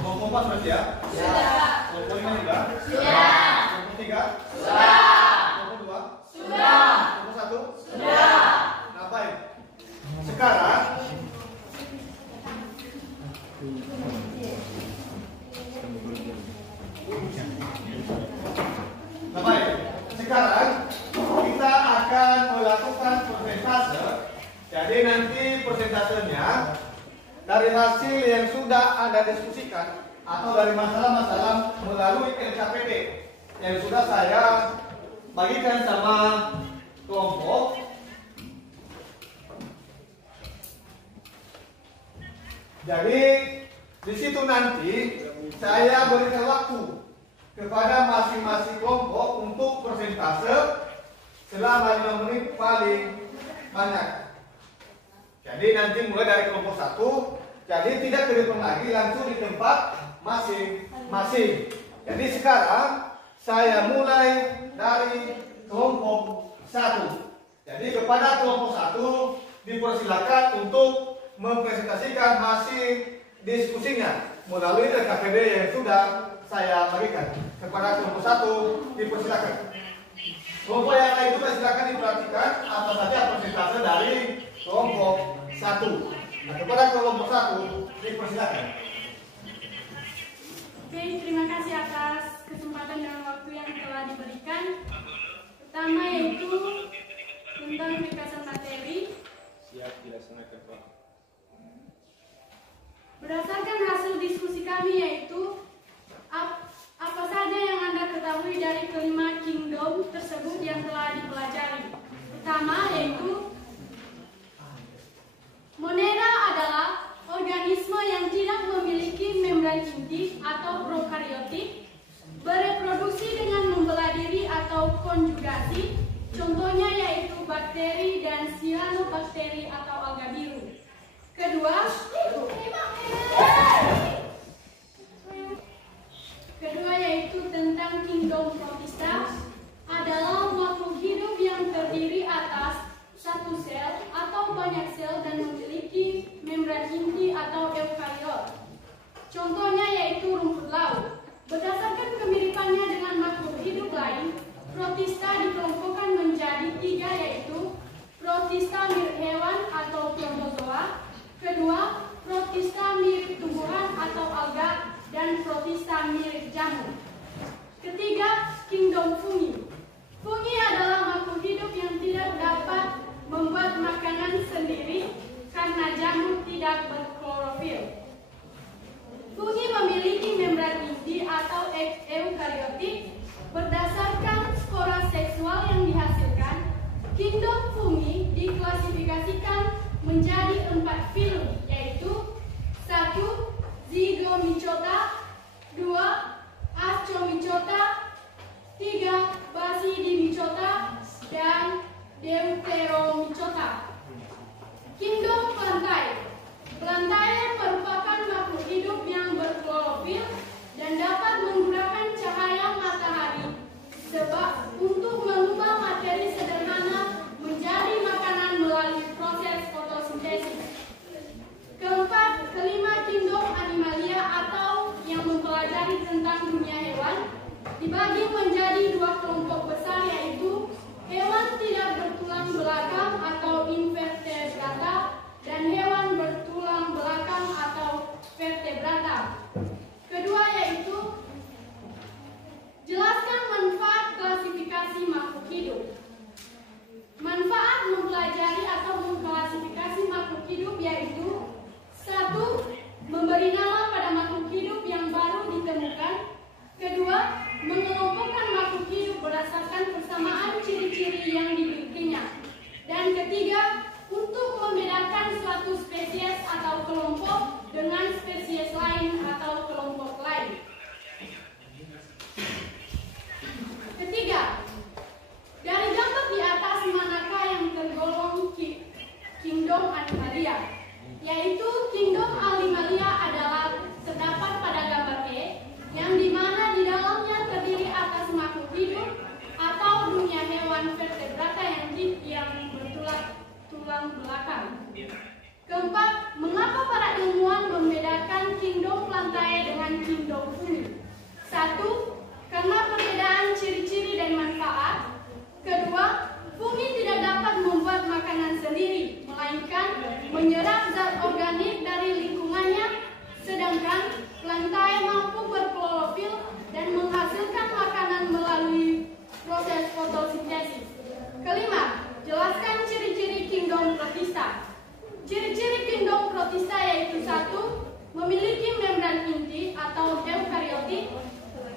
Kelompok 4 sudah siap? Kelompok 5 juga? Kelompok 3? Kelompok 2? Kelompok 1? Nah, baik. Sekarang kita akan melakukan persentase. Jadi nanti persentasenya dari hasil yang sudah Anda diskusikan atau dari masalah-masalah melalui LKPD yang sudah saya bagikan sama kelompok. Jadi di situ nanti saya berikan waktu kepada masing-masing kelompok untuk persentase selama 5 menit paling banyak. Jadi nanti mulai dari kelompok 1, jadi tidak ke depan lagi, langsung di tempat masing-masing. Jadi sekarang saya mulai dari kelompok 1. Jadi kepada kelompok 1 dipersilakan untuk mempresentasikan hasil diskusinya melalui LKPD yang sudah saya bagikan. Kepada kelompok 1 dipersilakan. Kelompok yang lain juga silakan diperhatikan apa saja persentase dari kelompok 1. Nah, kepada kelompok 1 dipersilakan. Oke, terima kasih atas kesempatan dan waktu yang telah diberikan. Pertama yaitu tentang ringkasan materi. Siap dilaksanakan Pak. Berdasarkan hasil diskusi kami yaitu apa saja yang Anda ketahui dari kelima kingdom tersebut yang telah dipelajari. Pertama yaitu Monera adalah organisme yang tidak memiliki membran inti atau prokaryotik, bereproduksi dengan membelah diri atau konjugasi. Contohnya yaitu bakteri dan cyanobacteria atau alga biru. Kedua yaitu tentang kingdom Protista adalah makhluk hidup yang terdiri atas satu Animalia, yaitu Kingdom Animalia adalah terdapat pada gambar E, yang dimana di dalamnya terdiri atas makhluk hidup atau dunia hewan vertebrata yang bertulang belakang. Keempat, mengapa para ilmuwan membedakan Kingdom Plantae dengan Kingdom Fungi? 1. Karena perbedaan ciri-ciri dan manfaat. Kedua, fungi tidak dapat membuat makanan sendiri, melainkan menyerap zat organik dari lingkungannya, sedangkan Plantae mampu berklorofil dan menghasilkan makanan melalui proses fotosintesis. Kelima, jelaskan ciri-ciri Kingdom Protista. Ciri-ciri Kingdom Protista yaitu 1. Memiliki membran inti atau eukariotik.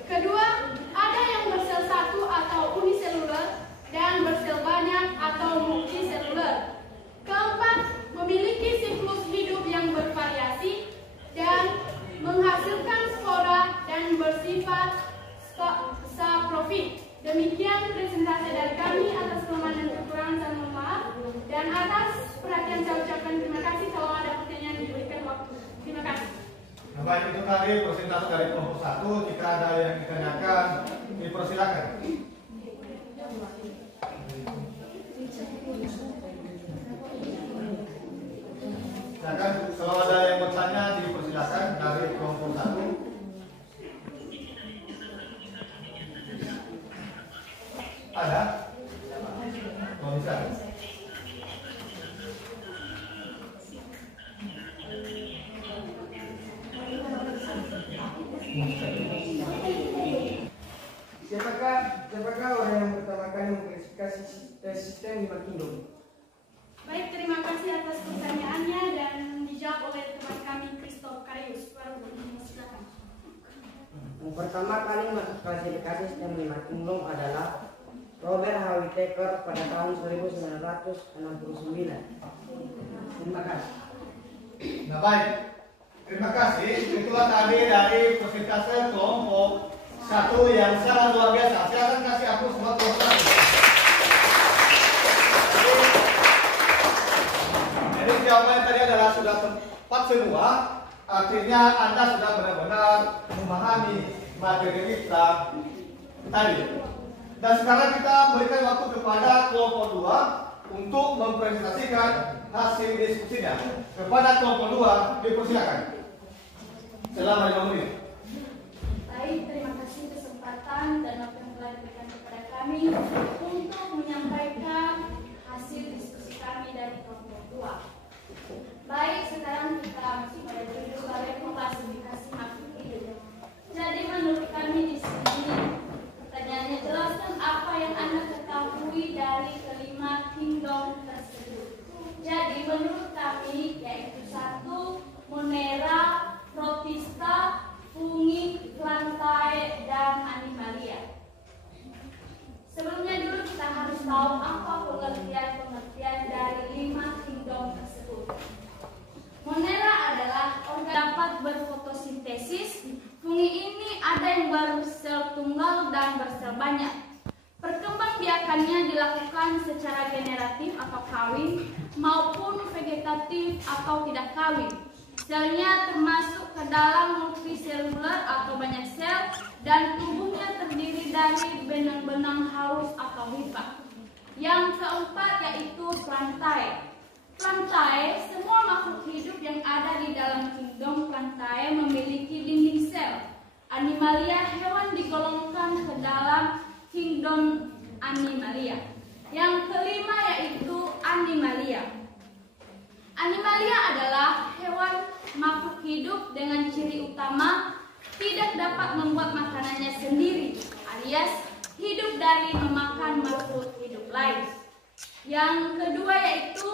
Kedua, ada yang bersel satu atau uniseluler dan bersel banyak atau multiseluler. Keempat, memiliki siklus hidup yang bervariasi dan menghasilkan spora dan bersifat saprofit. Demikian presentasi dari kami. Atas kelemahan dan kekurangan saya mohon maaf, dan atas perhatian saya ucapkan terima kasih. Kalau ada pertanyaan diberikan waktu. Terima kasih. Nah, baik, itu tadi presentasi dari kelompok 1. Jika ada yang ditanyakan, dipersilakan. Silakan, kalau ada yang bertanya dipersilakan dari kelompok 1. Ada? Oh, bisa. Siapakah orang yang pertama kali mengklasifikasi sistem 5 kingdom? Baik, terima kasih atas pertanyaannya dan dijawab oleh teman kami Christoph Karius. Silakan. Yang pertama kali masuk klasifikasi sistem 5 kingdom adalah Robert H. Whittaker pada tahun 1969. Terima kasih. Nah, baik. Terima kasih. Itulah tadi dari persentase kelompok 1 yang sangat luar biasa. Saya akan kasih aku semua kelompok. Jadi jawabannya tadi adalah sudah tepat semua. Artinya Anda sudah benar-benar memahami materi kita tadi. Dan sekarang kita berikan waktu kepada kelompok 2 untuk mempresentasikan hasil diskusinya. Kepada kelompok 2 dipersilakan. Selama 5 menit. Baik, terima kasih kesempatan dan waktu yang telah diberikan kepada kami untuk menyampaikan hasil diskusi kami dari kelompok 2. Baik, sekarang kita masuk pada judul bagaimana klasifikasi makhluk hidup. Jadi menurut kami di sini pertanyaannya, jelaskan apa yang Anda ketahui dari kelima kingdom tersebut. Jadi menurut kami yaitu 1. Monera, Protista, Fungi, Plantae, dan Animalia. Sebelumnya dulu kita harus tahu apa pengertian dari 5 kingdom tersebut. Monera adalah organ dapat berfotosintesis. Fungi ini ada yang bersel tunggal dan bersel banyak. Perkembangbiakannya dilakukan secara generatif atau kawin maupun vegetatif atau tidak kawin. Selnya termasuk ke dalam multiseluler atau banyak sel dan tubuhnya terdiri dari benang-benang halus atau hifa. Yang keempat yaitu Plantae. Plantae, semua makhluk hidup yang ada di dalam kingdom Plantae memiliki dinding sel. Animalia, hewan digolongkan ke dalam kingdom Animalia. Yang kelima yaitu Animalia. Animalia adalah hewan makhluk hidup dengan ciri utama tidak dapat membuat makanannya sendiri, alias hidup dari memakan makhluk hidup lain. Yang kedua yaitu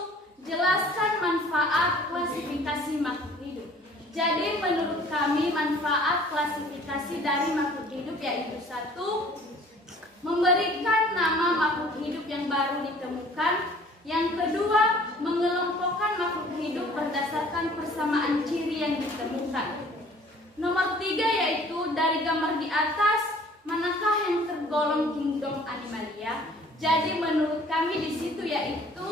jelaskan manfaat klasifikasi makhluk hidup. Jadi menurut kami manfaat klasifikasi dari makhluk hidup yaitu 1. Memberikan nama makhluk hidup yang baru ditemukan. Yang kedua, mengelompokkan makhluk hidup berdasarkan persamaan ciri yang ditemukan. Nomor 3 yaitu dari gambar di atas, manakah yang tergolong kingdom Animalia? Jadi menurut kami di situ yaitu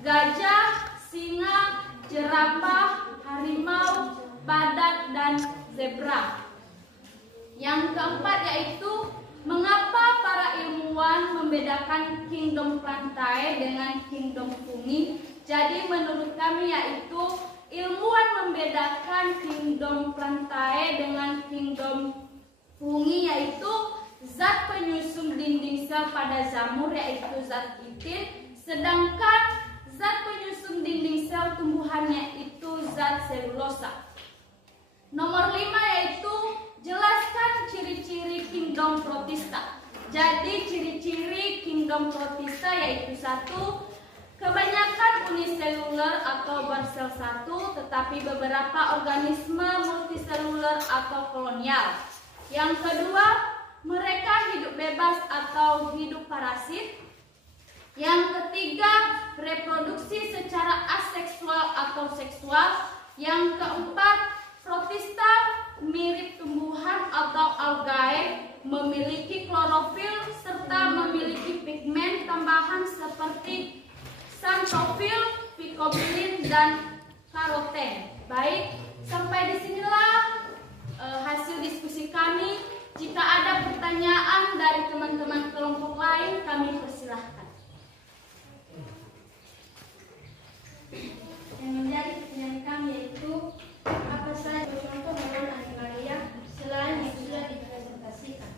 gajah, singa, jerapah, harimau, badak, dan zebra. Yang keempat yaitu mengapa para ilmuwan membedakan kingdom plantae dengan kingdom fungi. Jadi menurut kami yaitu ilmuwan membedakan kingdom plantae dengan kingdom fungi yaitu zat penyusun dinding sel pada jamur yaitu zat kitin, sedangkan zat penyusun dinding sel tumbuhannya itu zat selulosa. Nomor 5 yaitu jelaskan ciri-ciri kingdom protista. Jadi ciri-ciri kingdom protista yaitu 1. Kebanyakan uniseluler atau bersel satu, tetapi beberapa organisme multiseluler atau kolonial. Yang kedua, mereka hidup bebas atau hidup parasit. Yang ketiga, reproduksi secara aseksual atau seksual. Yang keempat, protista mirip tumbuhan atau algae, memiliki klorofil serta memiliki pigmen tambahan seperti xanthofil, phycobilin, dan karoten. Baik, sampai disinilah hasil diskusi kami. Jika ada pertanyaan dari teman-teman kelompok lain, kami persilahkan. Yang menjadi pertanyaan kami yaitu apa saja contoh hewan animalia selain yang sudah dipresentasikan.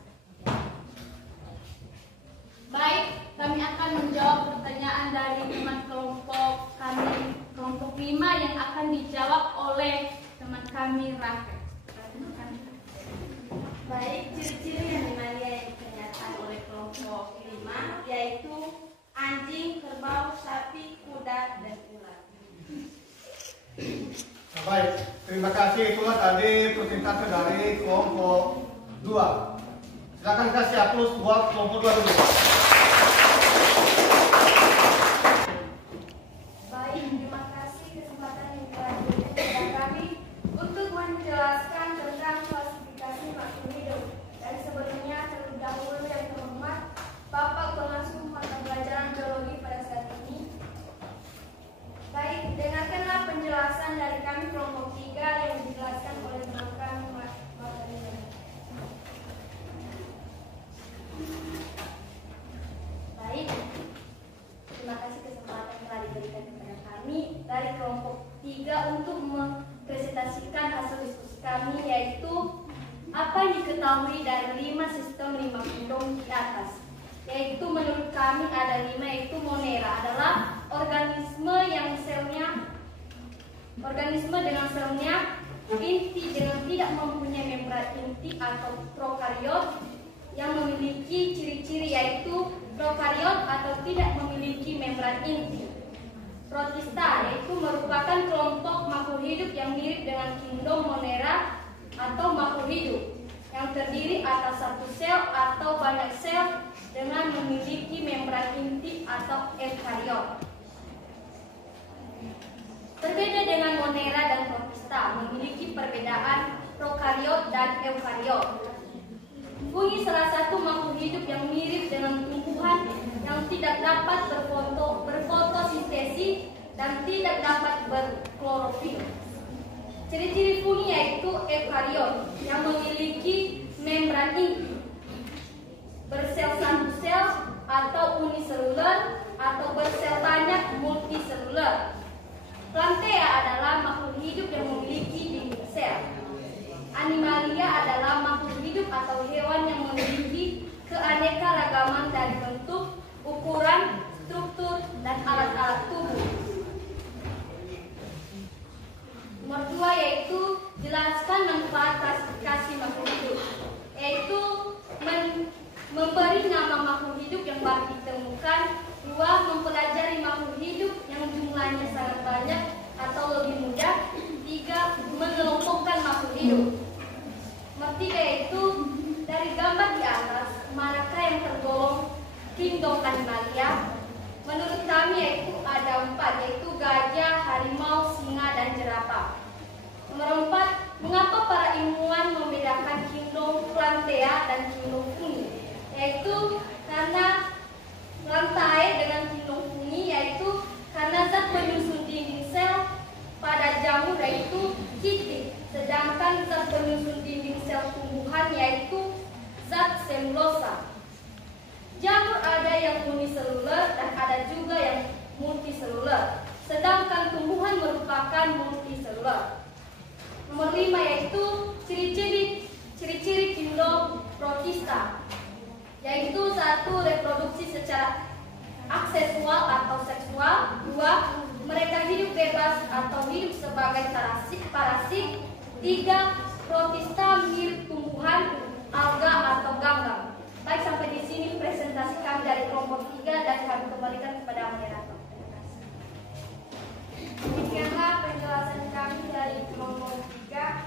Baik, kami akan menjawab pertanyaan dari teman kelompok kami, kelompok 5 yang akan dijawab oleh teman kami Rakel. Baik, ciri-ciri animalia yang ditanyakan oleh kelompok 5 yaitu anjing, kerbau, sapi, kuda, dan ular. Nah, baik, terima kasih. Itulah tadi persentase dari kelompok 2. Silakan kasih aplaus buat kelompok 2 dulu. Baik, terima kasih kesempatan yang telah diberikan kepada kami untuk menjelaskan tentang klasifikasi makhluk hidup. Dan sebelumnya terlebih dahulu yang terhormat Bapak Pengasuh Mata Pelajaran Biologi pada saat ini. Baik, dengarkanlah penjelasan dari kami kelompok 3 yang dijelaskan oleh teman kami Bapak Rizal. Baik, terima kasih kesempatan yang telah diberikan kepada kami dari kelompok 3 untuk mempresentasikan hasil diskusi kami yaitu apa yang diketahui dari 5 sistem 5 kingdom di atas. Yaitu menurut kami ada 5 yaitu Monera adalah organisme dengan selnya inti dengan tidak mempunyai membran inti atau prokariot yang memiliki ciri-ciri yaitu prokariot atau tidak memiliki membran inti. Protista yaitu merupakan kelompok makhluk hidup yang mirip dengan kingdom Monera atau makhluk hidup yang terdiri atas satu sel atau banyak sel dengan memiliki membran inti atau eukariot. Berbeda dengan Monera dan Protista, memiliki perbedaan prokariot dan eukariot. Fungi salah satu makhluk hidup yang mirip dengan tumbuhan yang tidak dapat berfotosintesis dan tidak dapat berklorofil. Ciri-ciri fungi yaitu eukariot yang memiliki membran inti, bersel satu sel atau uniseluler atau bersel banyak multiseluler. Plantea adalah makhluk hidup yang memiliki dinding sel. Animalia adalah makhluk hidup atau hewan yang memiliki keanekaragaman dari bentuk, ukuran, struktur, dan alat-alat tubuh. Nomor 2 yaitu jelaskan manfaat klasifikasi makhluk hidup, yaitu memberi nama makhluk hidup yang baru ditemukan. 2. Mempelajari makhluk hidup yang jumlahnya sangat banyak atau lebih mudah. 3. Mengelompokkan makhluk hidup. Nomor 3 yaitu dari gambar di atas manakah yang tergolong kingdom animalia? Menurut kami yaitu ada 4 yaitu gajah, harimau, singa, dan jerapah. Nomor 4, mengapa para ilmuwan membedakan kingdom Plantea dan kingdom fungi? Yaitu karena Plantae dengan kingdom fungi yaitu karena zat penyusun dinding selulosa. Jamur ada yang uniseluler dan ada juga yang multiseluler. Sedangkan tumbuhan merupakan multiseluler. Nomor 5 yaitu ciri-ciri kingdom protista, yaitu 1. Reproduksi secara aksesual atau seksual. 2. Mereka hidup bebas atau hidup sebagai parasit. 3. Protista mirip tumbuhan, alga atau ganggang. Baik, sampai di sini presentasi kami dari kelompok 3 dan kami kembalikan kepada moderator. Demikianlah penjelasan kami dari kelompok 3,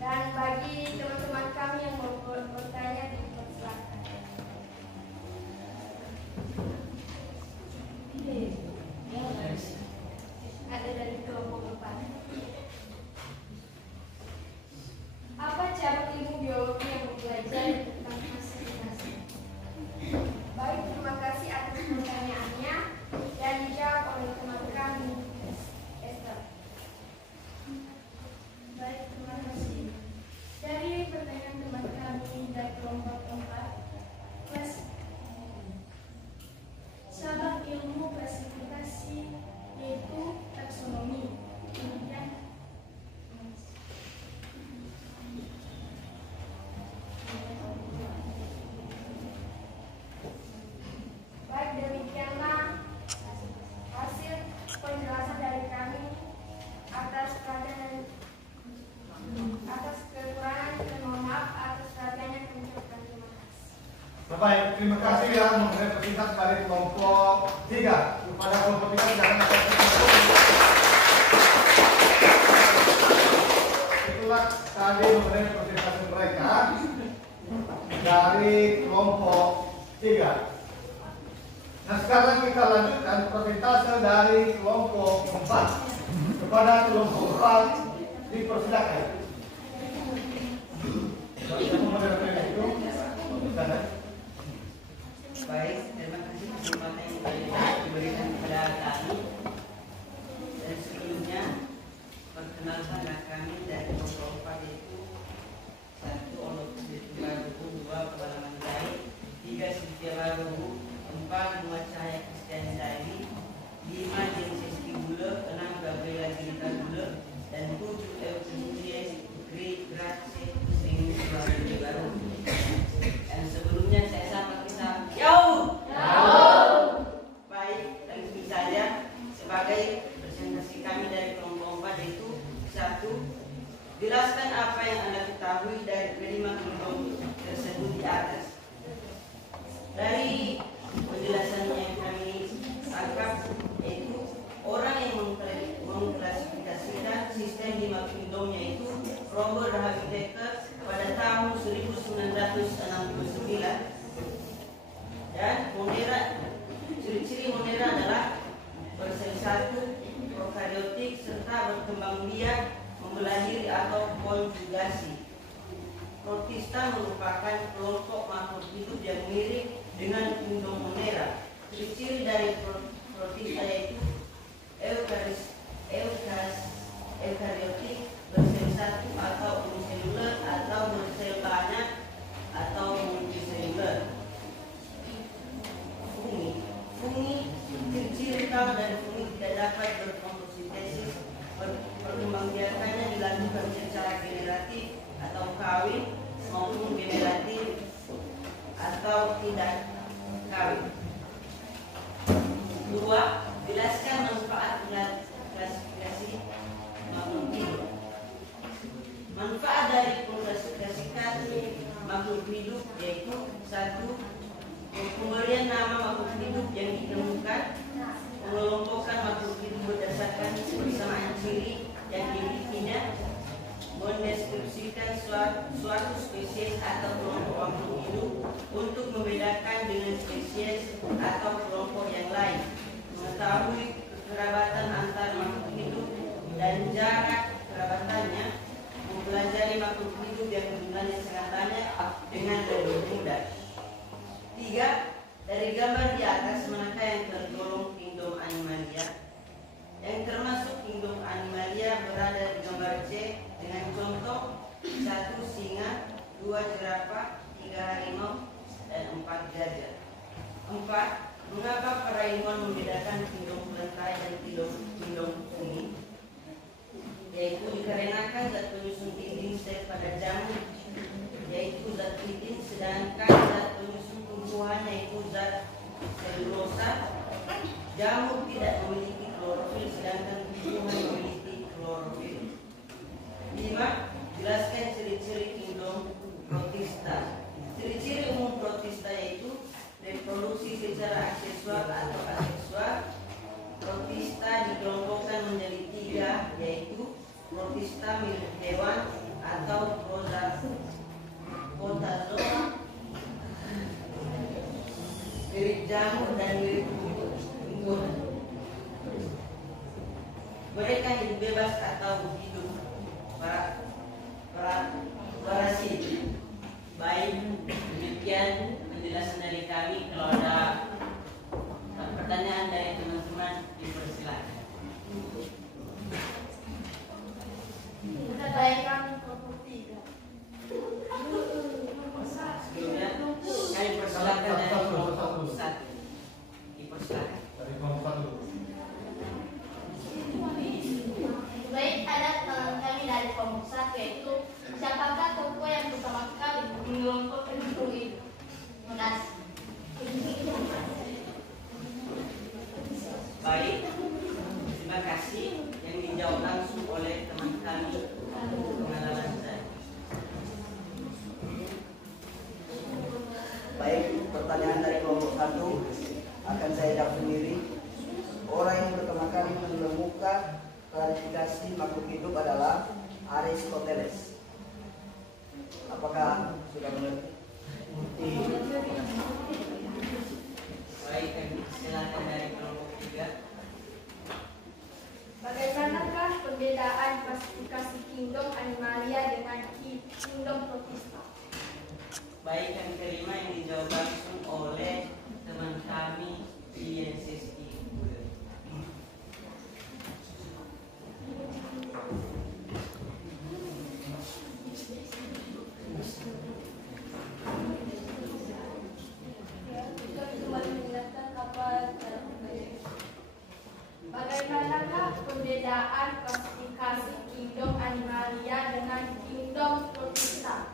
dan bagi teman-teman kami yang mau bertanya dipersilakan. Ada dari kelompok 4. Apa cara ilmu biologi yang mempelajari tentang klasifikasi? Baik, terima kasih atas pertanyaannya dan dijawab oleh teman kami, Esther. Baik, terima kasih. Dari pertanyaan teman kami dari kelompok 4, cabang ilmu klasifikasi yaitu taksonomi. Kemudian Baik, demikianlah hasil penjelasan dari kami. Atas kekurangan dan mohon maaf atas perhatiannya, kami ucapkan terima kasih. Baik, terima kasih ya mengenai perintah dari kelompok 3. Kepada kelompok 3 silakan ada itulah tadi mengenai presentasi mereka dari kelompok 3. Nah, sekarang kita lanjutkan persentase dari kelompok 4. Kepada kelompok 4 dipersilakan. Baik, terima kasih kesempatan yang diberikan kepada kami. Dan sebelumnya, perkenalkanlah kami dari kelompok 4 itu 1. Olof Baru, 2. Kepala Mandai, 3. Sylvia Baru, 4. Muhammad Cahaya Kristian Dari, 5. James Eski Bule, 6. Gabriela Gilita Bule, dan 7. Eugenides Grace Sri Baru. Dan sebelumnya saya sapa kita baik, langsung saja sebagai presentasi kami dari kelompok 4 yaitu 1. Jelaskan apa yang Anda ketahui dari kelima kingdom tersebut di atas. Dari penjelasannya yang kami tangkap yaitu orang yang mengklasifikasikan sistem 5 kingdom yaitu Robert Haviteker pada tahun 1969. Dan Monera, ciri-ciri Monera adalah bersel 1, prokaryotik serta berkembang biak, membelah diri atau konjugasi. Protista merupakan kelompok makhluk hidup yang mirip dengan kingdom Monera. Ciri-ciri dari protista yaitu eukaryotik, bersel 1 atau uniseluler atau bersel banyak atau multiseluler. Fungi, ciri-ciri utama dari fungi tidak dapat berfotosintesis. Perkembangbiakannya dilakukan secara generatif atau kawin maupun generatif atau tidak kawin. 2. Jelaskan manfaat klasifikasi makhluk hidup. Manfaat dari mengklasifikasi makhluk hidup yaitu 1. Pemberian nama makhluk hidup yang ditemukan, mengelompokkan makhluk hidup berdasarkan kesamaan ciri yang dimilikinya, mendeskripsikan suatu spesies atau kelompok makhluk hidup untuk membedakan dengan spesies atau kelompok yang lain, mengetahui kekerabatan antar makhluk hidup dan jarak kerabatannya, mempelajari makhluk hidup yang jumlahnya sangat banyak dengan lebih mudah. 3. Dari gambar di atas, manakah yang tergolong kingdom Animalia? Yang termasuk kingdom Animalia berada di gambar C dengan contoh 1. Singa, 2. Jerapah, 3. 3 harimau, dan 4 gajah. 4. Mengapa para ilmuwan membedakan pindong belentai dan pindong kuning? Yaitu dikarenakan zat penyusun dinding sel pada jamur yaitu zat litin, sedangkan zat penyusun tumbuhan yaitu zat selulosa. Jamur tidak memiliki klorofil, sedangkan tumbuhan memiliki klorofil. 5. Jelaskan ciri-ciri pindong protista. Ciri-ciri umum protista yaitu reproduksi secara aksesual atau aseksual. Protista dikelompokkan menjadi 3, yaitu protista milik hewan atau protozoa, mirip jamur dan mirip tumbuhan. Mereka hidup bebas atau hidup parasit. Baik, demikian penjelasan dari kami. Kalau ada pertanyaan dari teman-teman, dipersilakan. Baikkan kelompok 3. Sebelumnya, kami persilakan dari kelompok 1. Dipersilakan. Dari kelompok 1. Baik, ada teman kami dari kelompok 1 yaitu siapakah tokoh yang pertama kali mengelompokkan pindong itu? Terima kasih. Baik, terima kasih. Yang dijawab langsung oleh teman kami, pengalaman saya. Baik, pertanyaan dari kelompok 1 akan saya jawab sendiri. Orang yang pertama kali menemukan klarifikasi makhluk hidup adalah Aristoteles. Apakah sudah mengerti? Baik, silakan dari kelompok 3. Bagaimanakah perbedaan klasifikasi kingdom animalia dengan kingdom protista? Baik, yang kelima yang dijawab langsung oleh teman kami INSSI. Bagaimanakah perbedaan klasifikasi kingdom animalia dengan kingdom protista?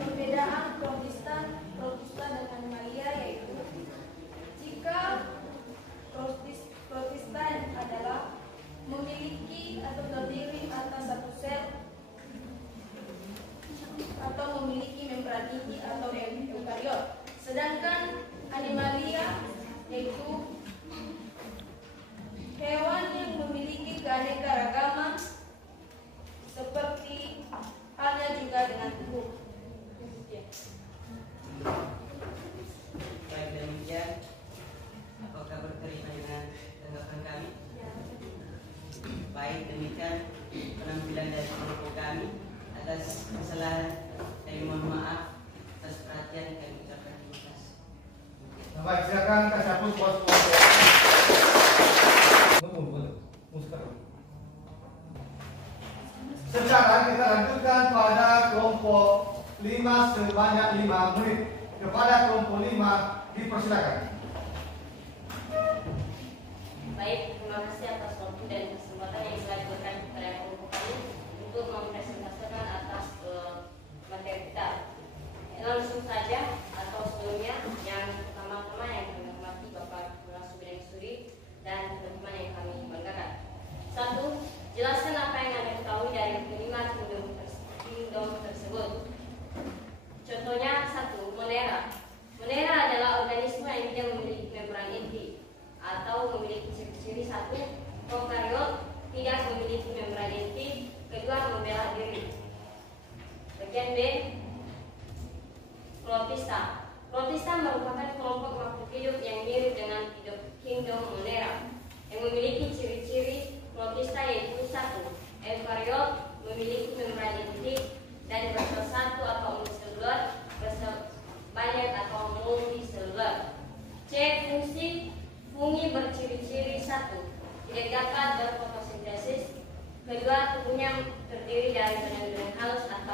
Perbedaan protista dan animalia yaitu jika protista adalah memiliki atau terdiri atas satu sel atau memiliki membran inti atau eukariot, sedangkan animalia yaitu hewan yang memiliki keanekaragaman seperti halnya juga dengan tubuh. Baik, demikian. Apakah berterima dengan tanggapan kami? Baik, demikian penampilan dari kelompok kami. Atas kesalahan kami mohon maaf. Atas perhatian kami ucapkan terima kasih. Baik, silakan kasih hapus pos-pos. Sekarang kita lanjutkan pada kelompok 5 sebanyak 5 menit. Kepada kelompok 5 dipersilakan. Baik, terima kasih atas waktu dan kesempatan yang telah diberikan kepada kelompok kami untuk mempresentasikan atas materi kita. Langsung saja atau sebelumnya, yang pertama-tama yang kami hormati Bapak Pengasuh Bidang Studi dan teman-teman yang kami banggakan. 1. Jelaskan apa yang Anda ketahui dari kelima kingdom tersebut. Contohnya 1. Monera. Monera adalah organisme yang tidak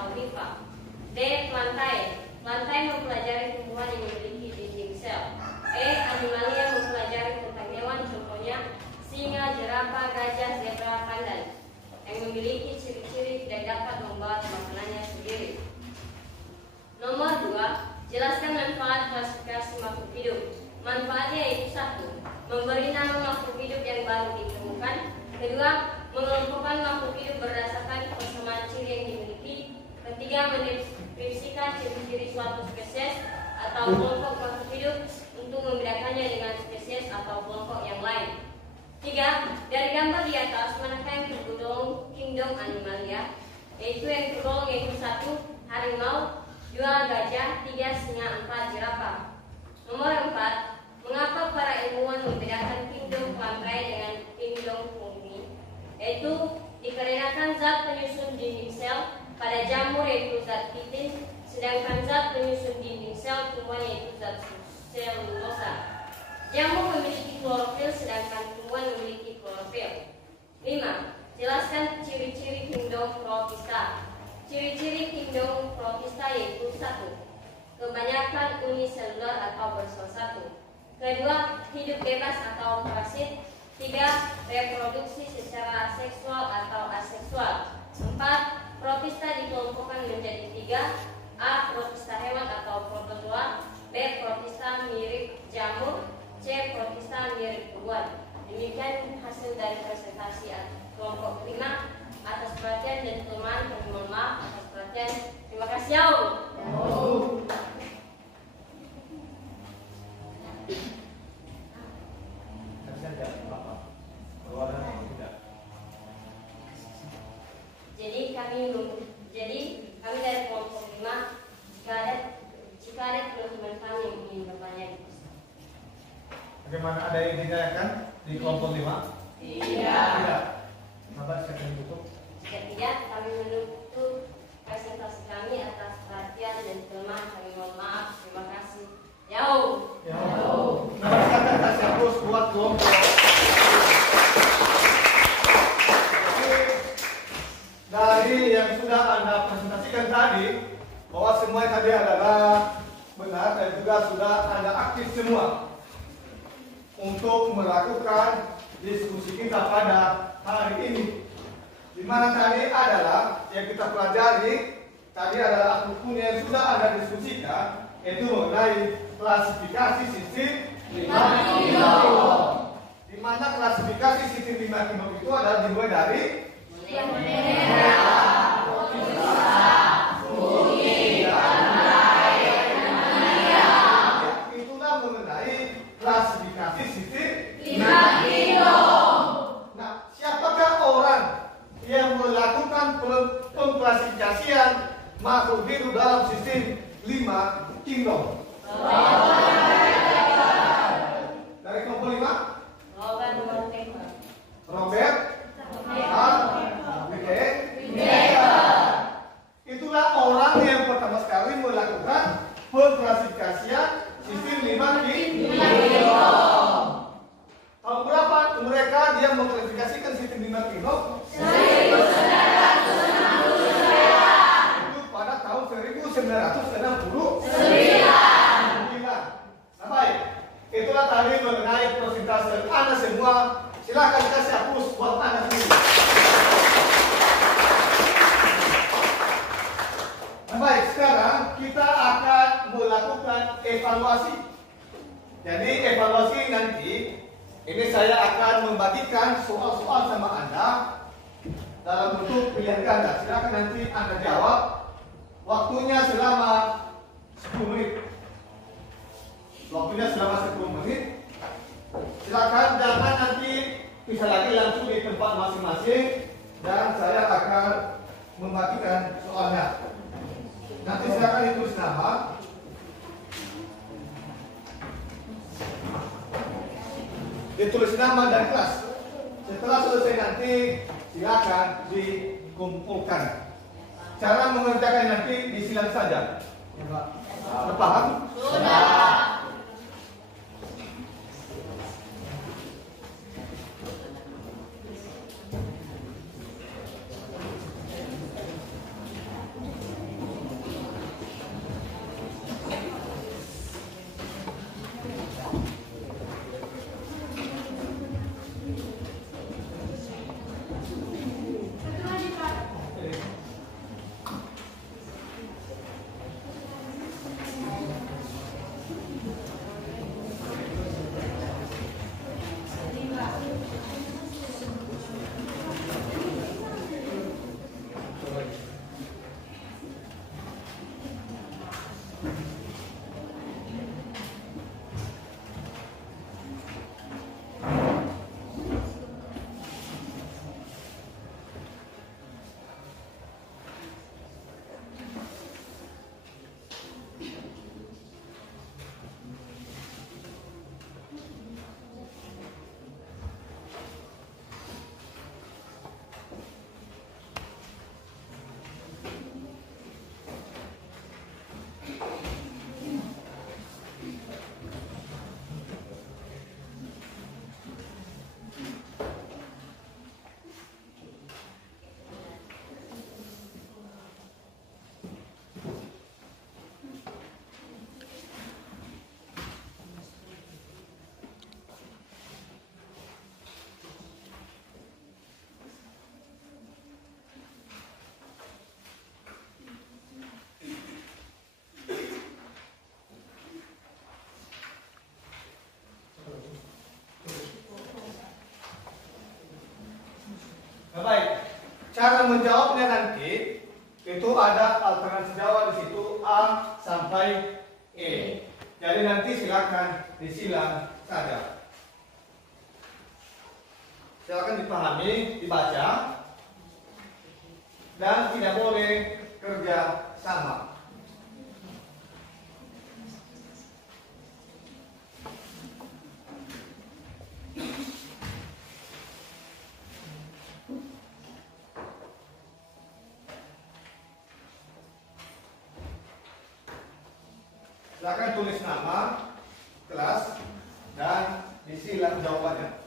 atau hifa. D. Plantae. Plantae mempelajari tumbuhan yang memiliki dinding sel. E. Animalia mempelajari tentang hewan, contohnya singa, jerapah, gajah, zebra, pandan, yang memiliki ciri-ciri tidak dapat membawa makanannya sendiri. Nomor 2, jelaskan manfaat klasifikasi makhluk hidup. Manfaatnya yaitu 1. Memberi nama makhluk hidup yang baru ditemukan. 2. Mengelompokkan makhluk hidup berdasarkan persamaan ciri yang dimiliki. 3. Mendeskripsikan ciri-ciri suatu spesies atau kelompok makhluk hidup untuk membedakannya dengan spesies atau kelompok yang lain. 3. Dari gambar di atas, manakah yang tergolong kingdom Animalia? Yaitu yang tergolong yaitu 1. Harimau, 2. Gajah, 3. Singa, 4. Jerapah. Nomor 4. Mengapa para ilmuwan membedakan kingdom Plantae dengan kingdom Fungi? Yaitu dikarenakan zat penyusun dinding sel pada jamur yaitu zat kitin, sedangkan zat penyusun dinding sel tumbuhan yaitu zat selulosa. Jamur memiliki klorofil sedangkan tumbuhan memiliki klorofil. 5. Jelaskan ciri-ciri kingdom Protista. Ciri-ciri kingdom Protista yaitu 1. Kebanyakan uniselular atau bersel satu. 2. Hidup bebas atau parasit. 3. Reproduksi secara seksual atau aseksual. 4. Protista dikelompokkan menjadi 3. A. Protista hewan atau protozoa. B. Protista mirip jamur. C. Protista mirip tumbuhan. Demikian hasil dari presentasi kelompok 5. Atas perhatian dan teman, mohon maaf atas perhatian. Terima kasih. Jadi kami dari kelompok 5, jika ada teman-teman kami yang ingin bertanya. Bagaimana, ada yang ditanyakan di kelompok 5? Tidak. Sabar, saya akan tutup. Jika tidak, kami menutup presentasi kami. Atas perhatian dan teman kami mohon maaf. Terima kasih. Yau. Nah, silakan kasih hapus buat kelompok. Dari yang sudah Anda presentasikan tadi, bahwa semua tadi adalah benar dan juga sudah Anda aktif semua untuk melakukan diskusi kita pada hari ini. Di mana tadi adalah yang kita pelajari, tadi adalah hukum yang sudah Anda diskusikan, yaitu mengenai klasifikasi sistem 5 kilo. Di mana klasifikasi sistem 5 kilo itu adalah dimulai dari itulah mengenai klasifikasi sistem 5 kilo. Nah, siapakah orang yang melakukan pengklasifikasian makhluk hidup dalam sistem 5 kilo? Dari kelompok 5? Robert Itulah orang yang pertama sekali melakukan pengklasifikasian sistem 5 kilo. Tahun berapa mereka dia mengklasifikasikan sistem 5 kilo? 1969. Itu pada tahun 1969. Nah, baik. Itulah tadi mengenai persentase. Anda semua silakan kasih hapus buat Anda sendiri. Nah, baik, sekarang kita akan melakukan evaluasi. Jadi evaluasi nanti ini saya akan membagikan soal-soal sama Anda dalam bentuk pilihan ganda. Silakan nanti Anda jawab. Waktunya selama 10 menit. Silakan, jangan nanti bisa lagi langsung di tempat masing-masing dan saya akan membagikan soalnya. Nanti silakan ditulis nama. Ditulis nama dan kelas. Setelah selesai nanti silakan dikumpulkan. Cara mengerjakan nanti disilang saja. Ya, Pak. Sudah paham? Sudah. Cara menjawabnya nanti itu ada alternasi jawaban di situ A sampai E. Jadi nanti silakan disilang saja. Silakan dipahami, dibaca, dan tidak boleh kerja sama. Silakan tulis nama, kelas, dan disilang jawabannya.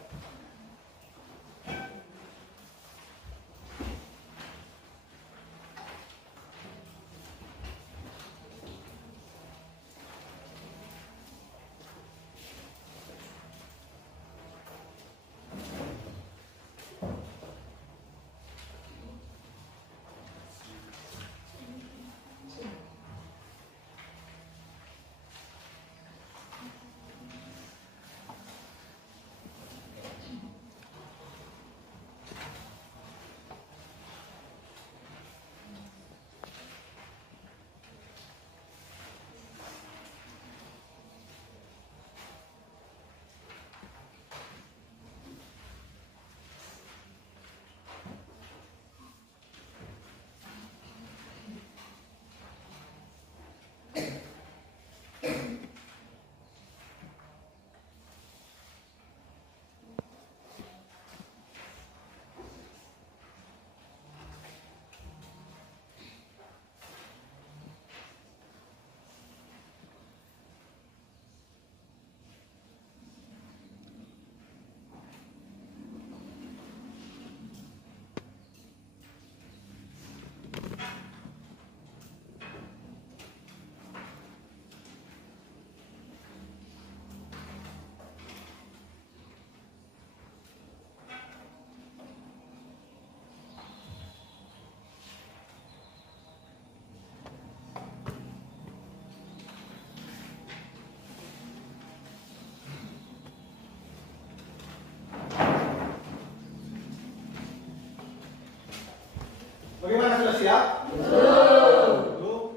Bagaimana, sudah siap? Belum.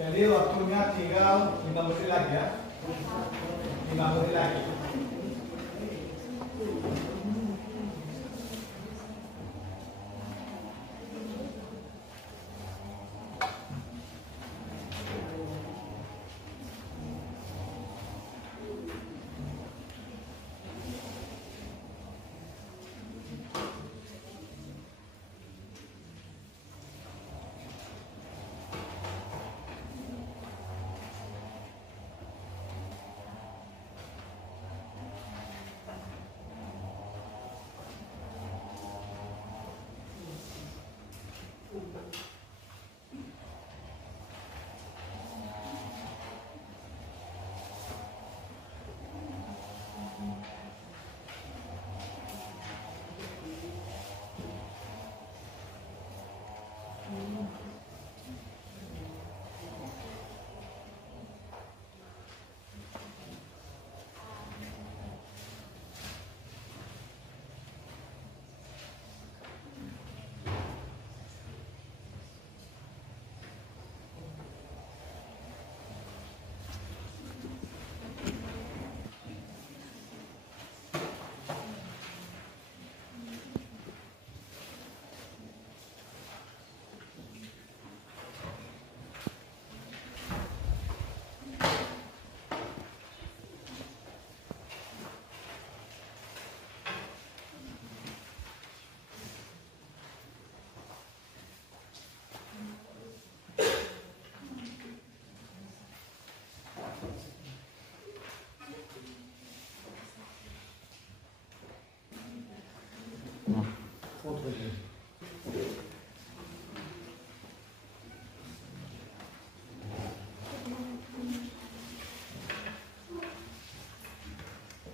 Jadi waktunya tinggal 5 menit lagi ya. 5 menit lagi.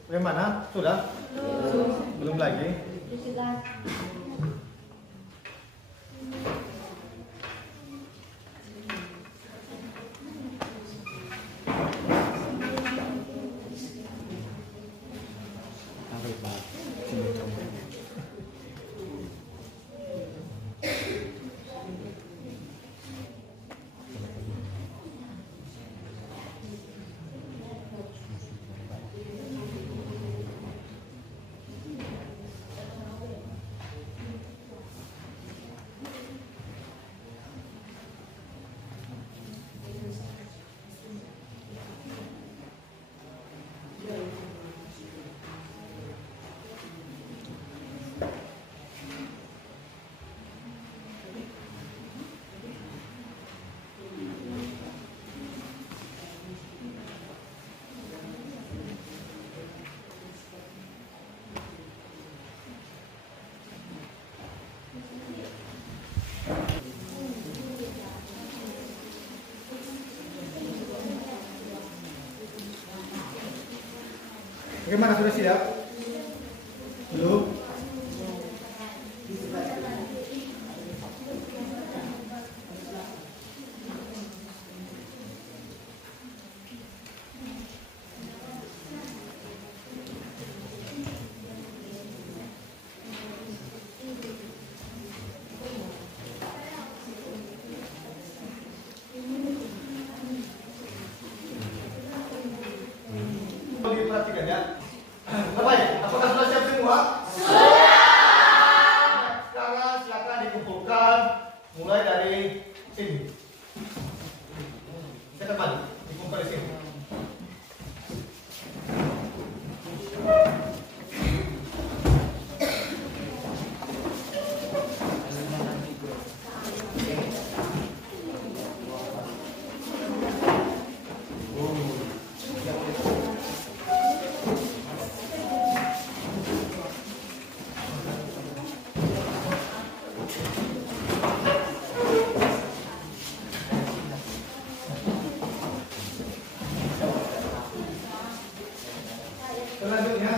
Bagaimana? Sudah? Belum lagi? Sudah. Sampai Bagaimana, sudah siap? Belum? Diperhatikan ya. Baik, apakah sudah siap semua? Sudah. Sekarang silakan dikumpulkan mulai dari sini. Saya teman, dikumpulkan di sini. Selanjutnya,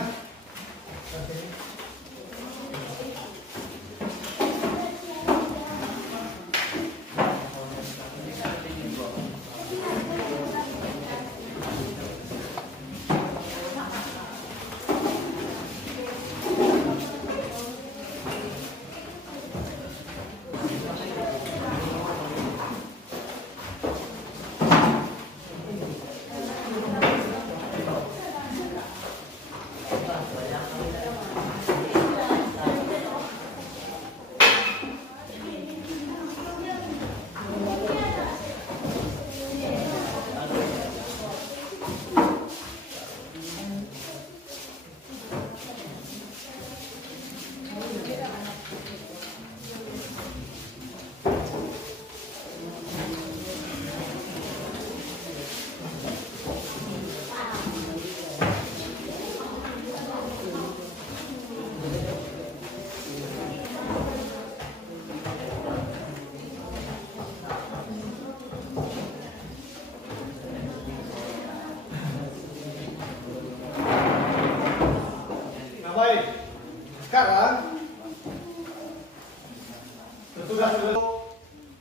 baik. Sekarang sesudah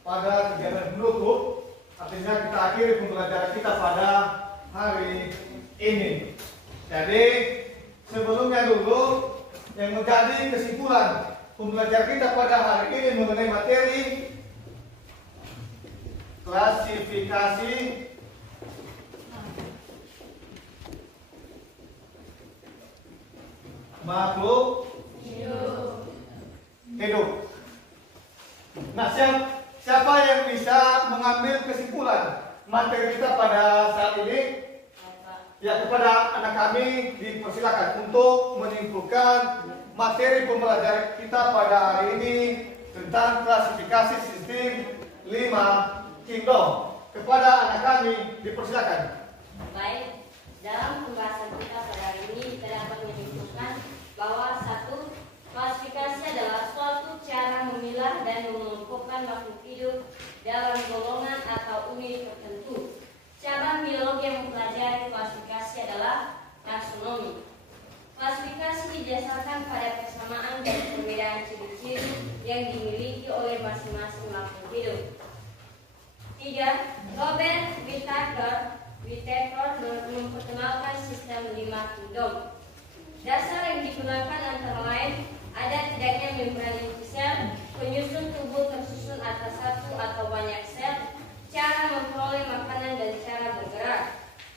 pada kegiatan penutup, artinya kita akhiri pembelajaran kita pada hari ini. Jadi sebelumnya dulu yang menjadi kesimpulan pembelajaran kita pada hari ini mengenai materi klasifikasi makhluk hidup. Nah, siapa yang bisa mengambil kesimpulan materi kita pada saat ini? Ya, kepada anak kami dipersilakan untuk menyimpulkan materi pembelajaran kita pada hari ini tentang klasifikasi sistem 5 kingdom. Kepada anak kami dipersilakan. Baik, dalam pembahasan kita pada hari ini kita dapat menyimpulkan bahwa satu, klasifikasi adalah suatu cara memilah dan mengelompokkan makhluk hidup dalam golongan atau unit tertentu. Cabang biologi yang mempelajari klasifikasi adalah taksonomi. Klasifikasi didasarkan pada persamaan dan perbedaan ciri-ciri yang dimiliki oleh masing-masing makhluk hidup. 3. Robert Whittaker memperkenalkan sistem 5 kingdom. Dasar yang digunakan antara lain ada tidaknya membran inti sel, penyusun tubuh tersusun atas satu atau banyak sel, cara memperoleh makanan dan cara bergerak.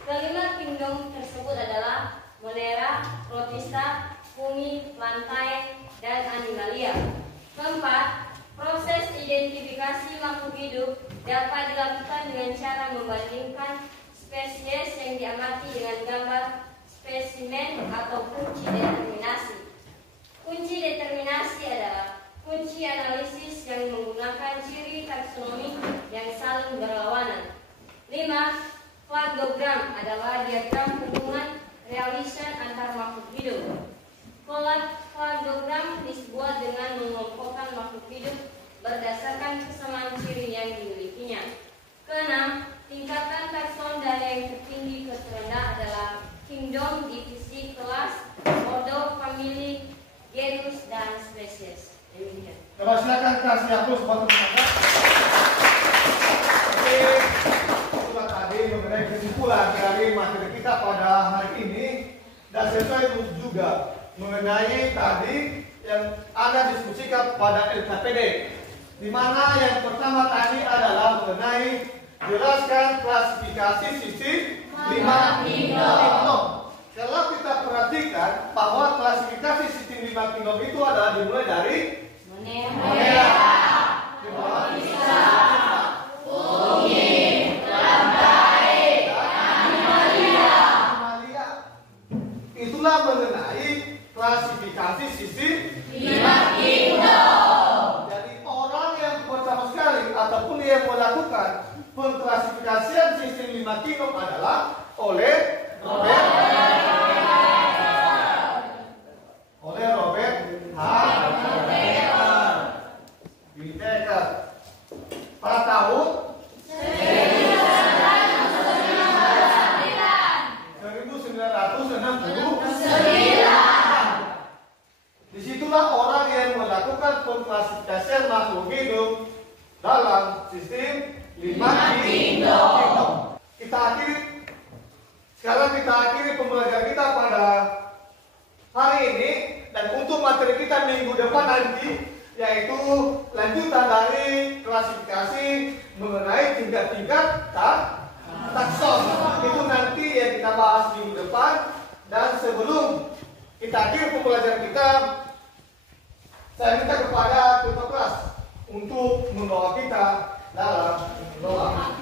Kelima kingdom tersebut adalah Monera, Protista, Fungi, Plantae, dan Animalia. Keempat, proses identifikasi makhluk hidup dapat dilakukan dengan cara membandingkan spesies yang diamati dengan gambar spesimen atau kunci determinasi. Kunci determinasi adalah kunci analisis yang menggunakan ciri taksonomi yang saling berlawanan. 5. Kladogram adalah diagram hubungan realisasi antar makhluk hidup. Kladogram dibuat dengan mengelompokkan makhluk hidup berdasarkan kesamaan ciri yang dimilikinya. Keenam, tingkatan takson dari yang tertinggi ke terendah adalah kingdom, divisi, kelas, serius dan spesies. Demikian. Coba silakan kasih hapus buat teman-teman. Oke, itulah tadi mengenai kesimpulan dari materi kita pada hari ini, dan sesuai juga mengenai tadi yang Anda diskusikan pada LKPD, di mana yang pertama tadi adalah mengenai jelaskan klasifikasi sistem 5 kingdom. Kalau kita perhatikan bahwa klasifikasi sistem 5 kingdom itu adalah dimulai dari Monera, itulah mengenai klasifikasi sistem 5 kingdom. Jadi orang yang pertama sekali ataupun yang melakukan pengklasifikasian sistem 5 kingdom adalah oleh Robert Whittaker pada tahun 1969. Disitulah orang yang melakukan pengklasifikasian makhluk hidup dalam sistem 5 kingdom. Sekarang kita akhiri pembelajaran kita pada hari ini, dan untuk materi kita minggu depan nanti, yaitu lanjutan dari klasifikasi mengenai tingkat-tingkat takson. Itu nanti yang kita bahas minggu depan. Dan sebelum kita akhiri pembelajaran kita, saya minta kepada ketua kelas untuk membawa kita dalam doa.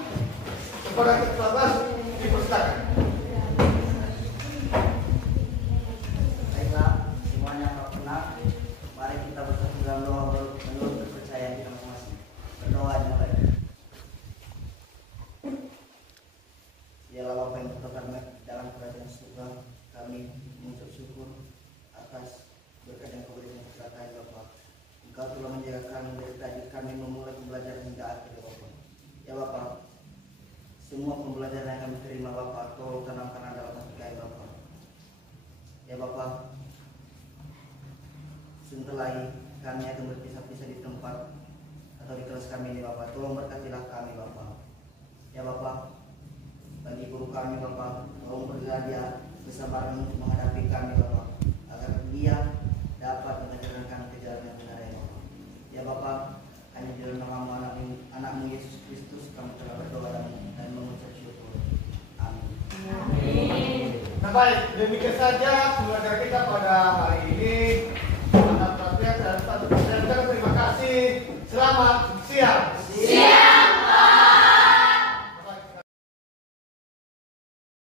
Kepada ketua kelas dipersilakan. Baiklah, semuanya berkenan. Mari kita bersatu dalam doa menurut kepercayaan kita masing-masing. Berdoa dimulai. Ya Allah, Bapa yang bertuhan dalam kerajaan surga, kami mengucap syukur atas berkat yang Kau berikan kepada kami, Bapa. Engkau telah menjaga kami dari tadi kami memulai pembelajaran hingga akhir, Bapa. Ya Bapa, semua pembelajaran yang kami terima, Bapa, tolong tanamkan dalam hati kami, Bapa. Ya Bapa, setelah kami akan berpisah-pisah di tempat atau di kelas kami ini, Bapa, tolong berkatilah kami, Bapa. Ya Bapa, bagi guru kami, Bapa, tolong berilah dia kesabaran untuk menghadapi kami, Bapa, agar dia dapat mengajarkan kami ke jalan yang benar, ya Bapa. Ya Bapa, hanya di dalam nama anakmu Yesus Kristus kami telah berdoa dan mengucap syukur. Amin. Nah baik, demikian saja pembelajaran kita pada hari ini. Atas perhatian dan terima kasih. Selamat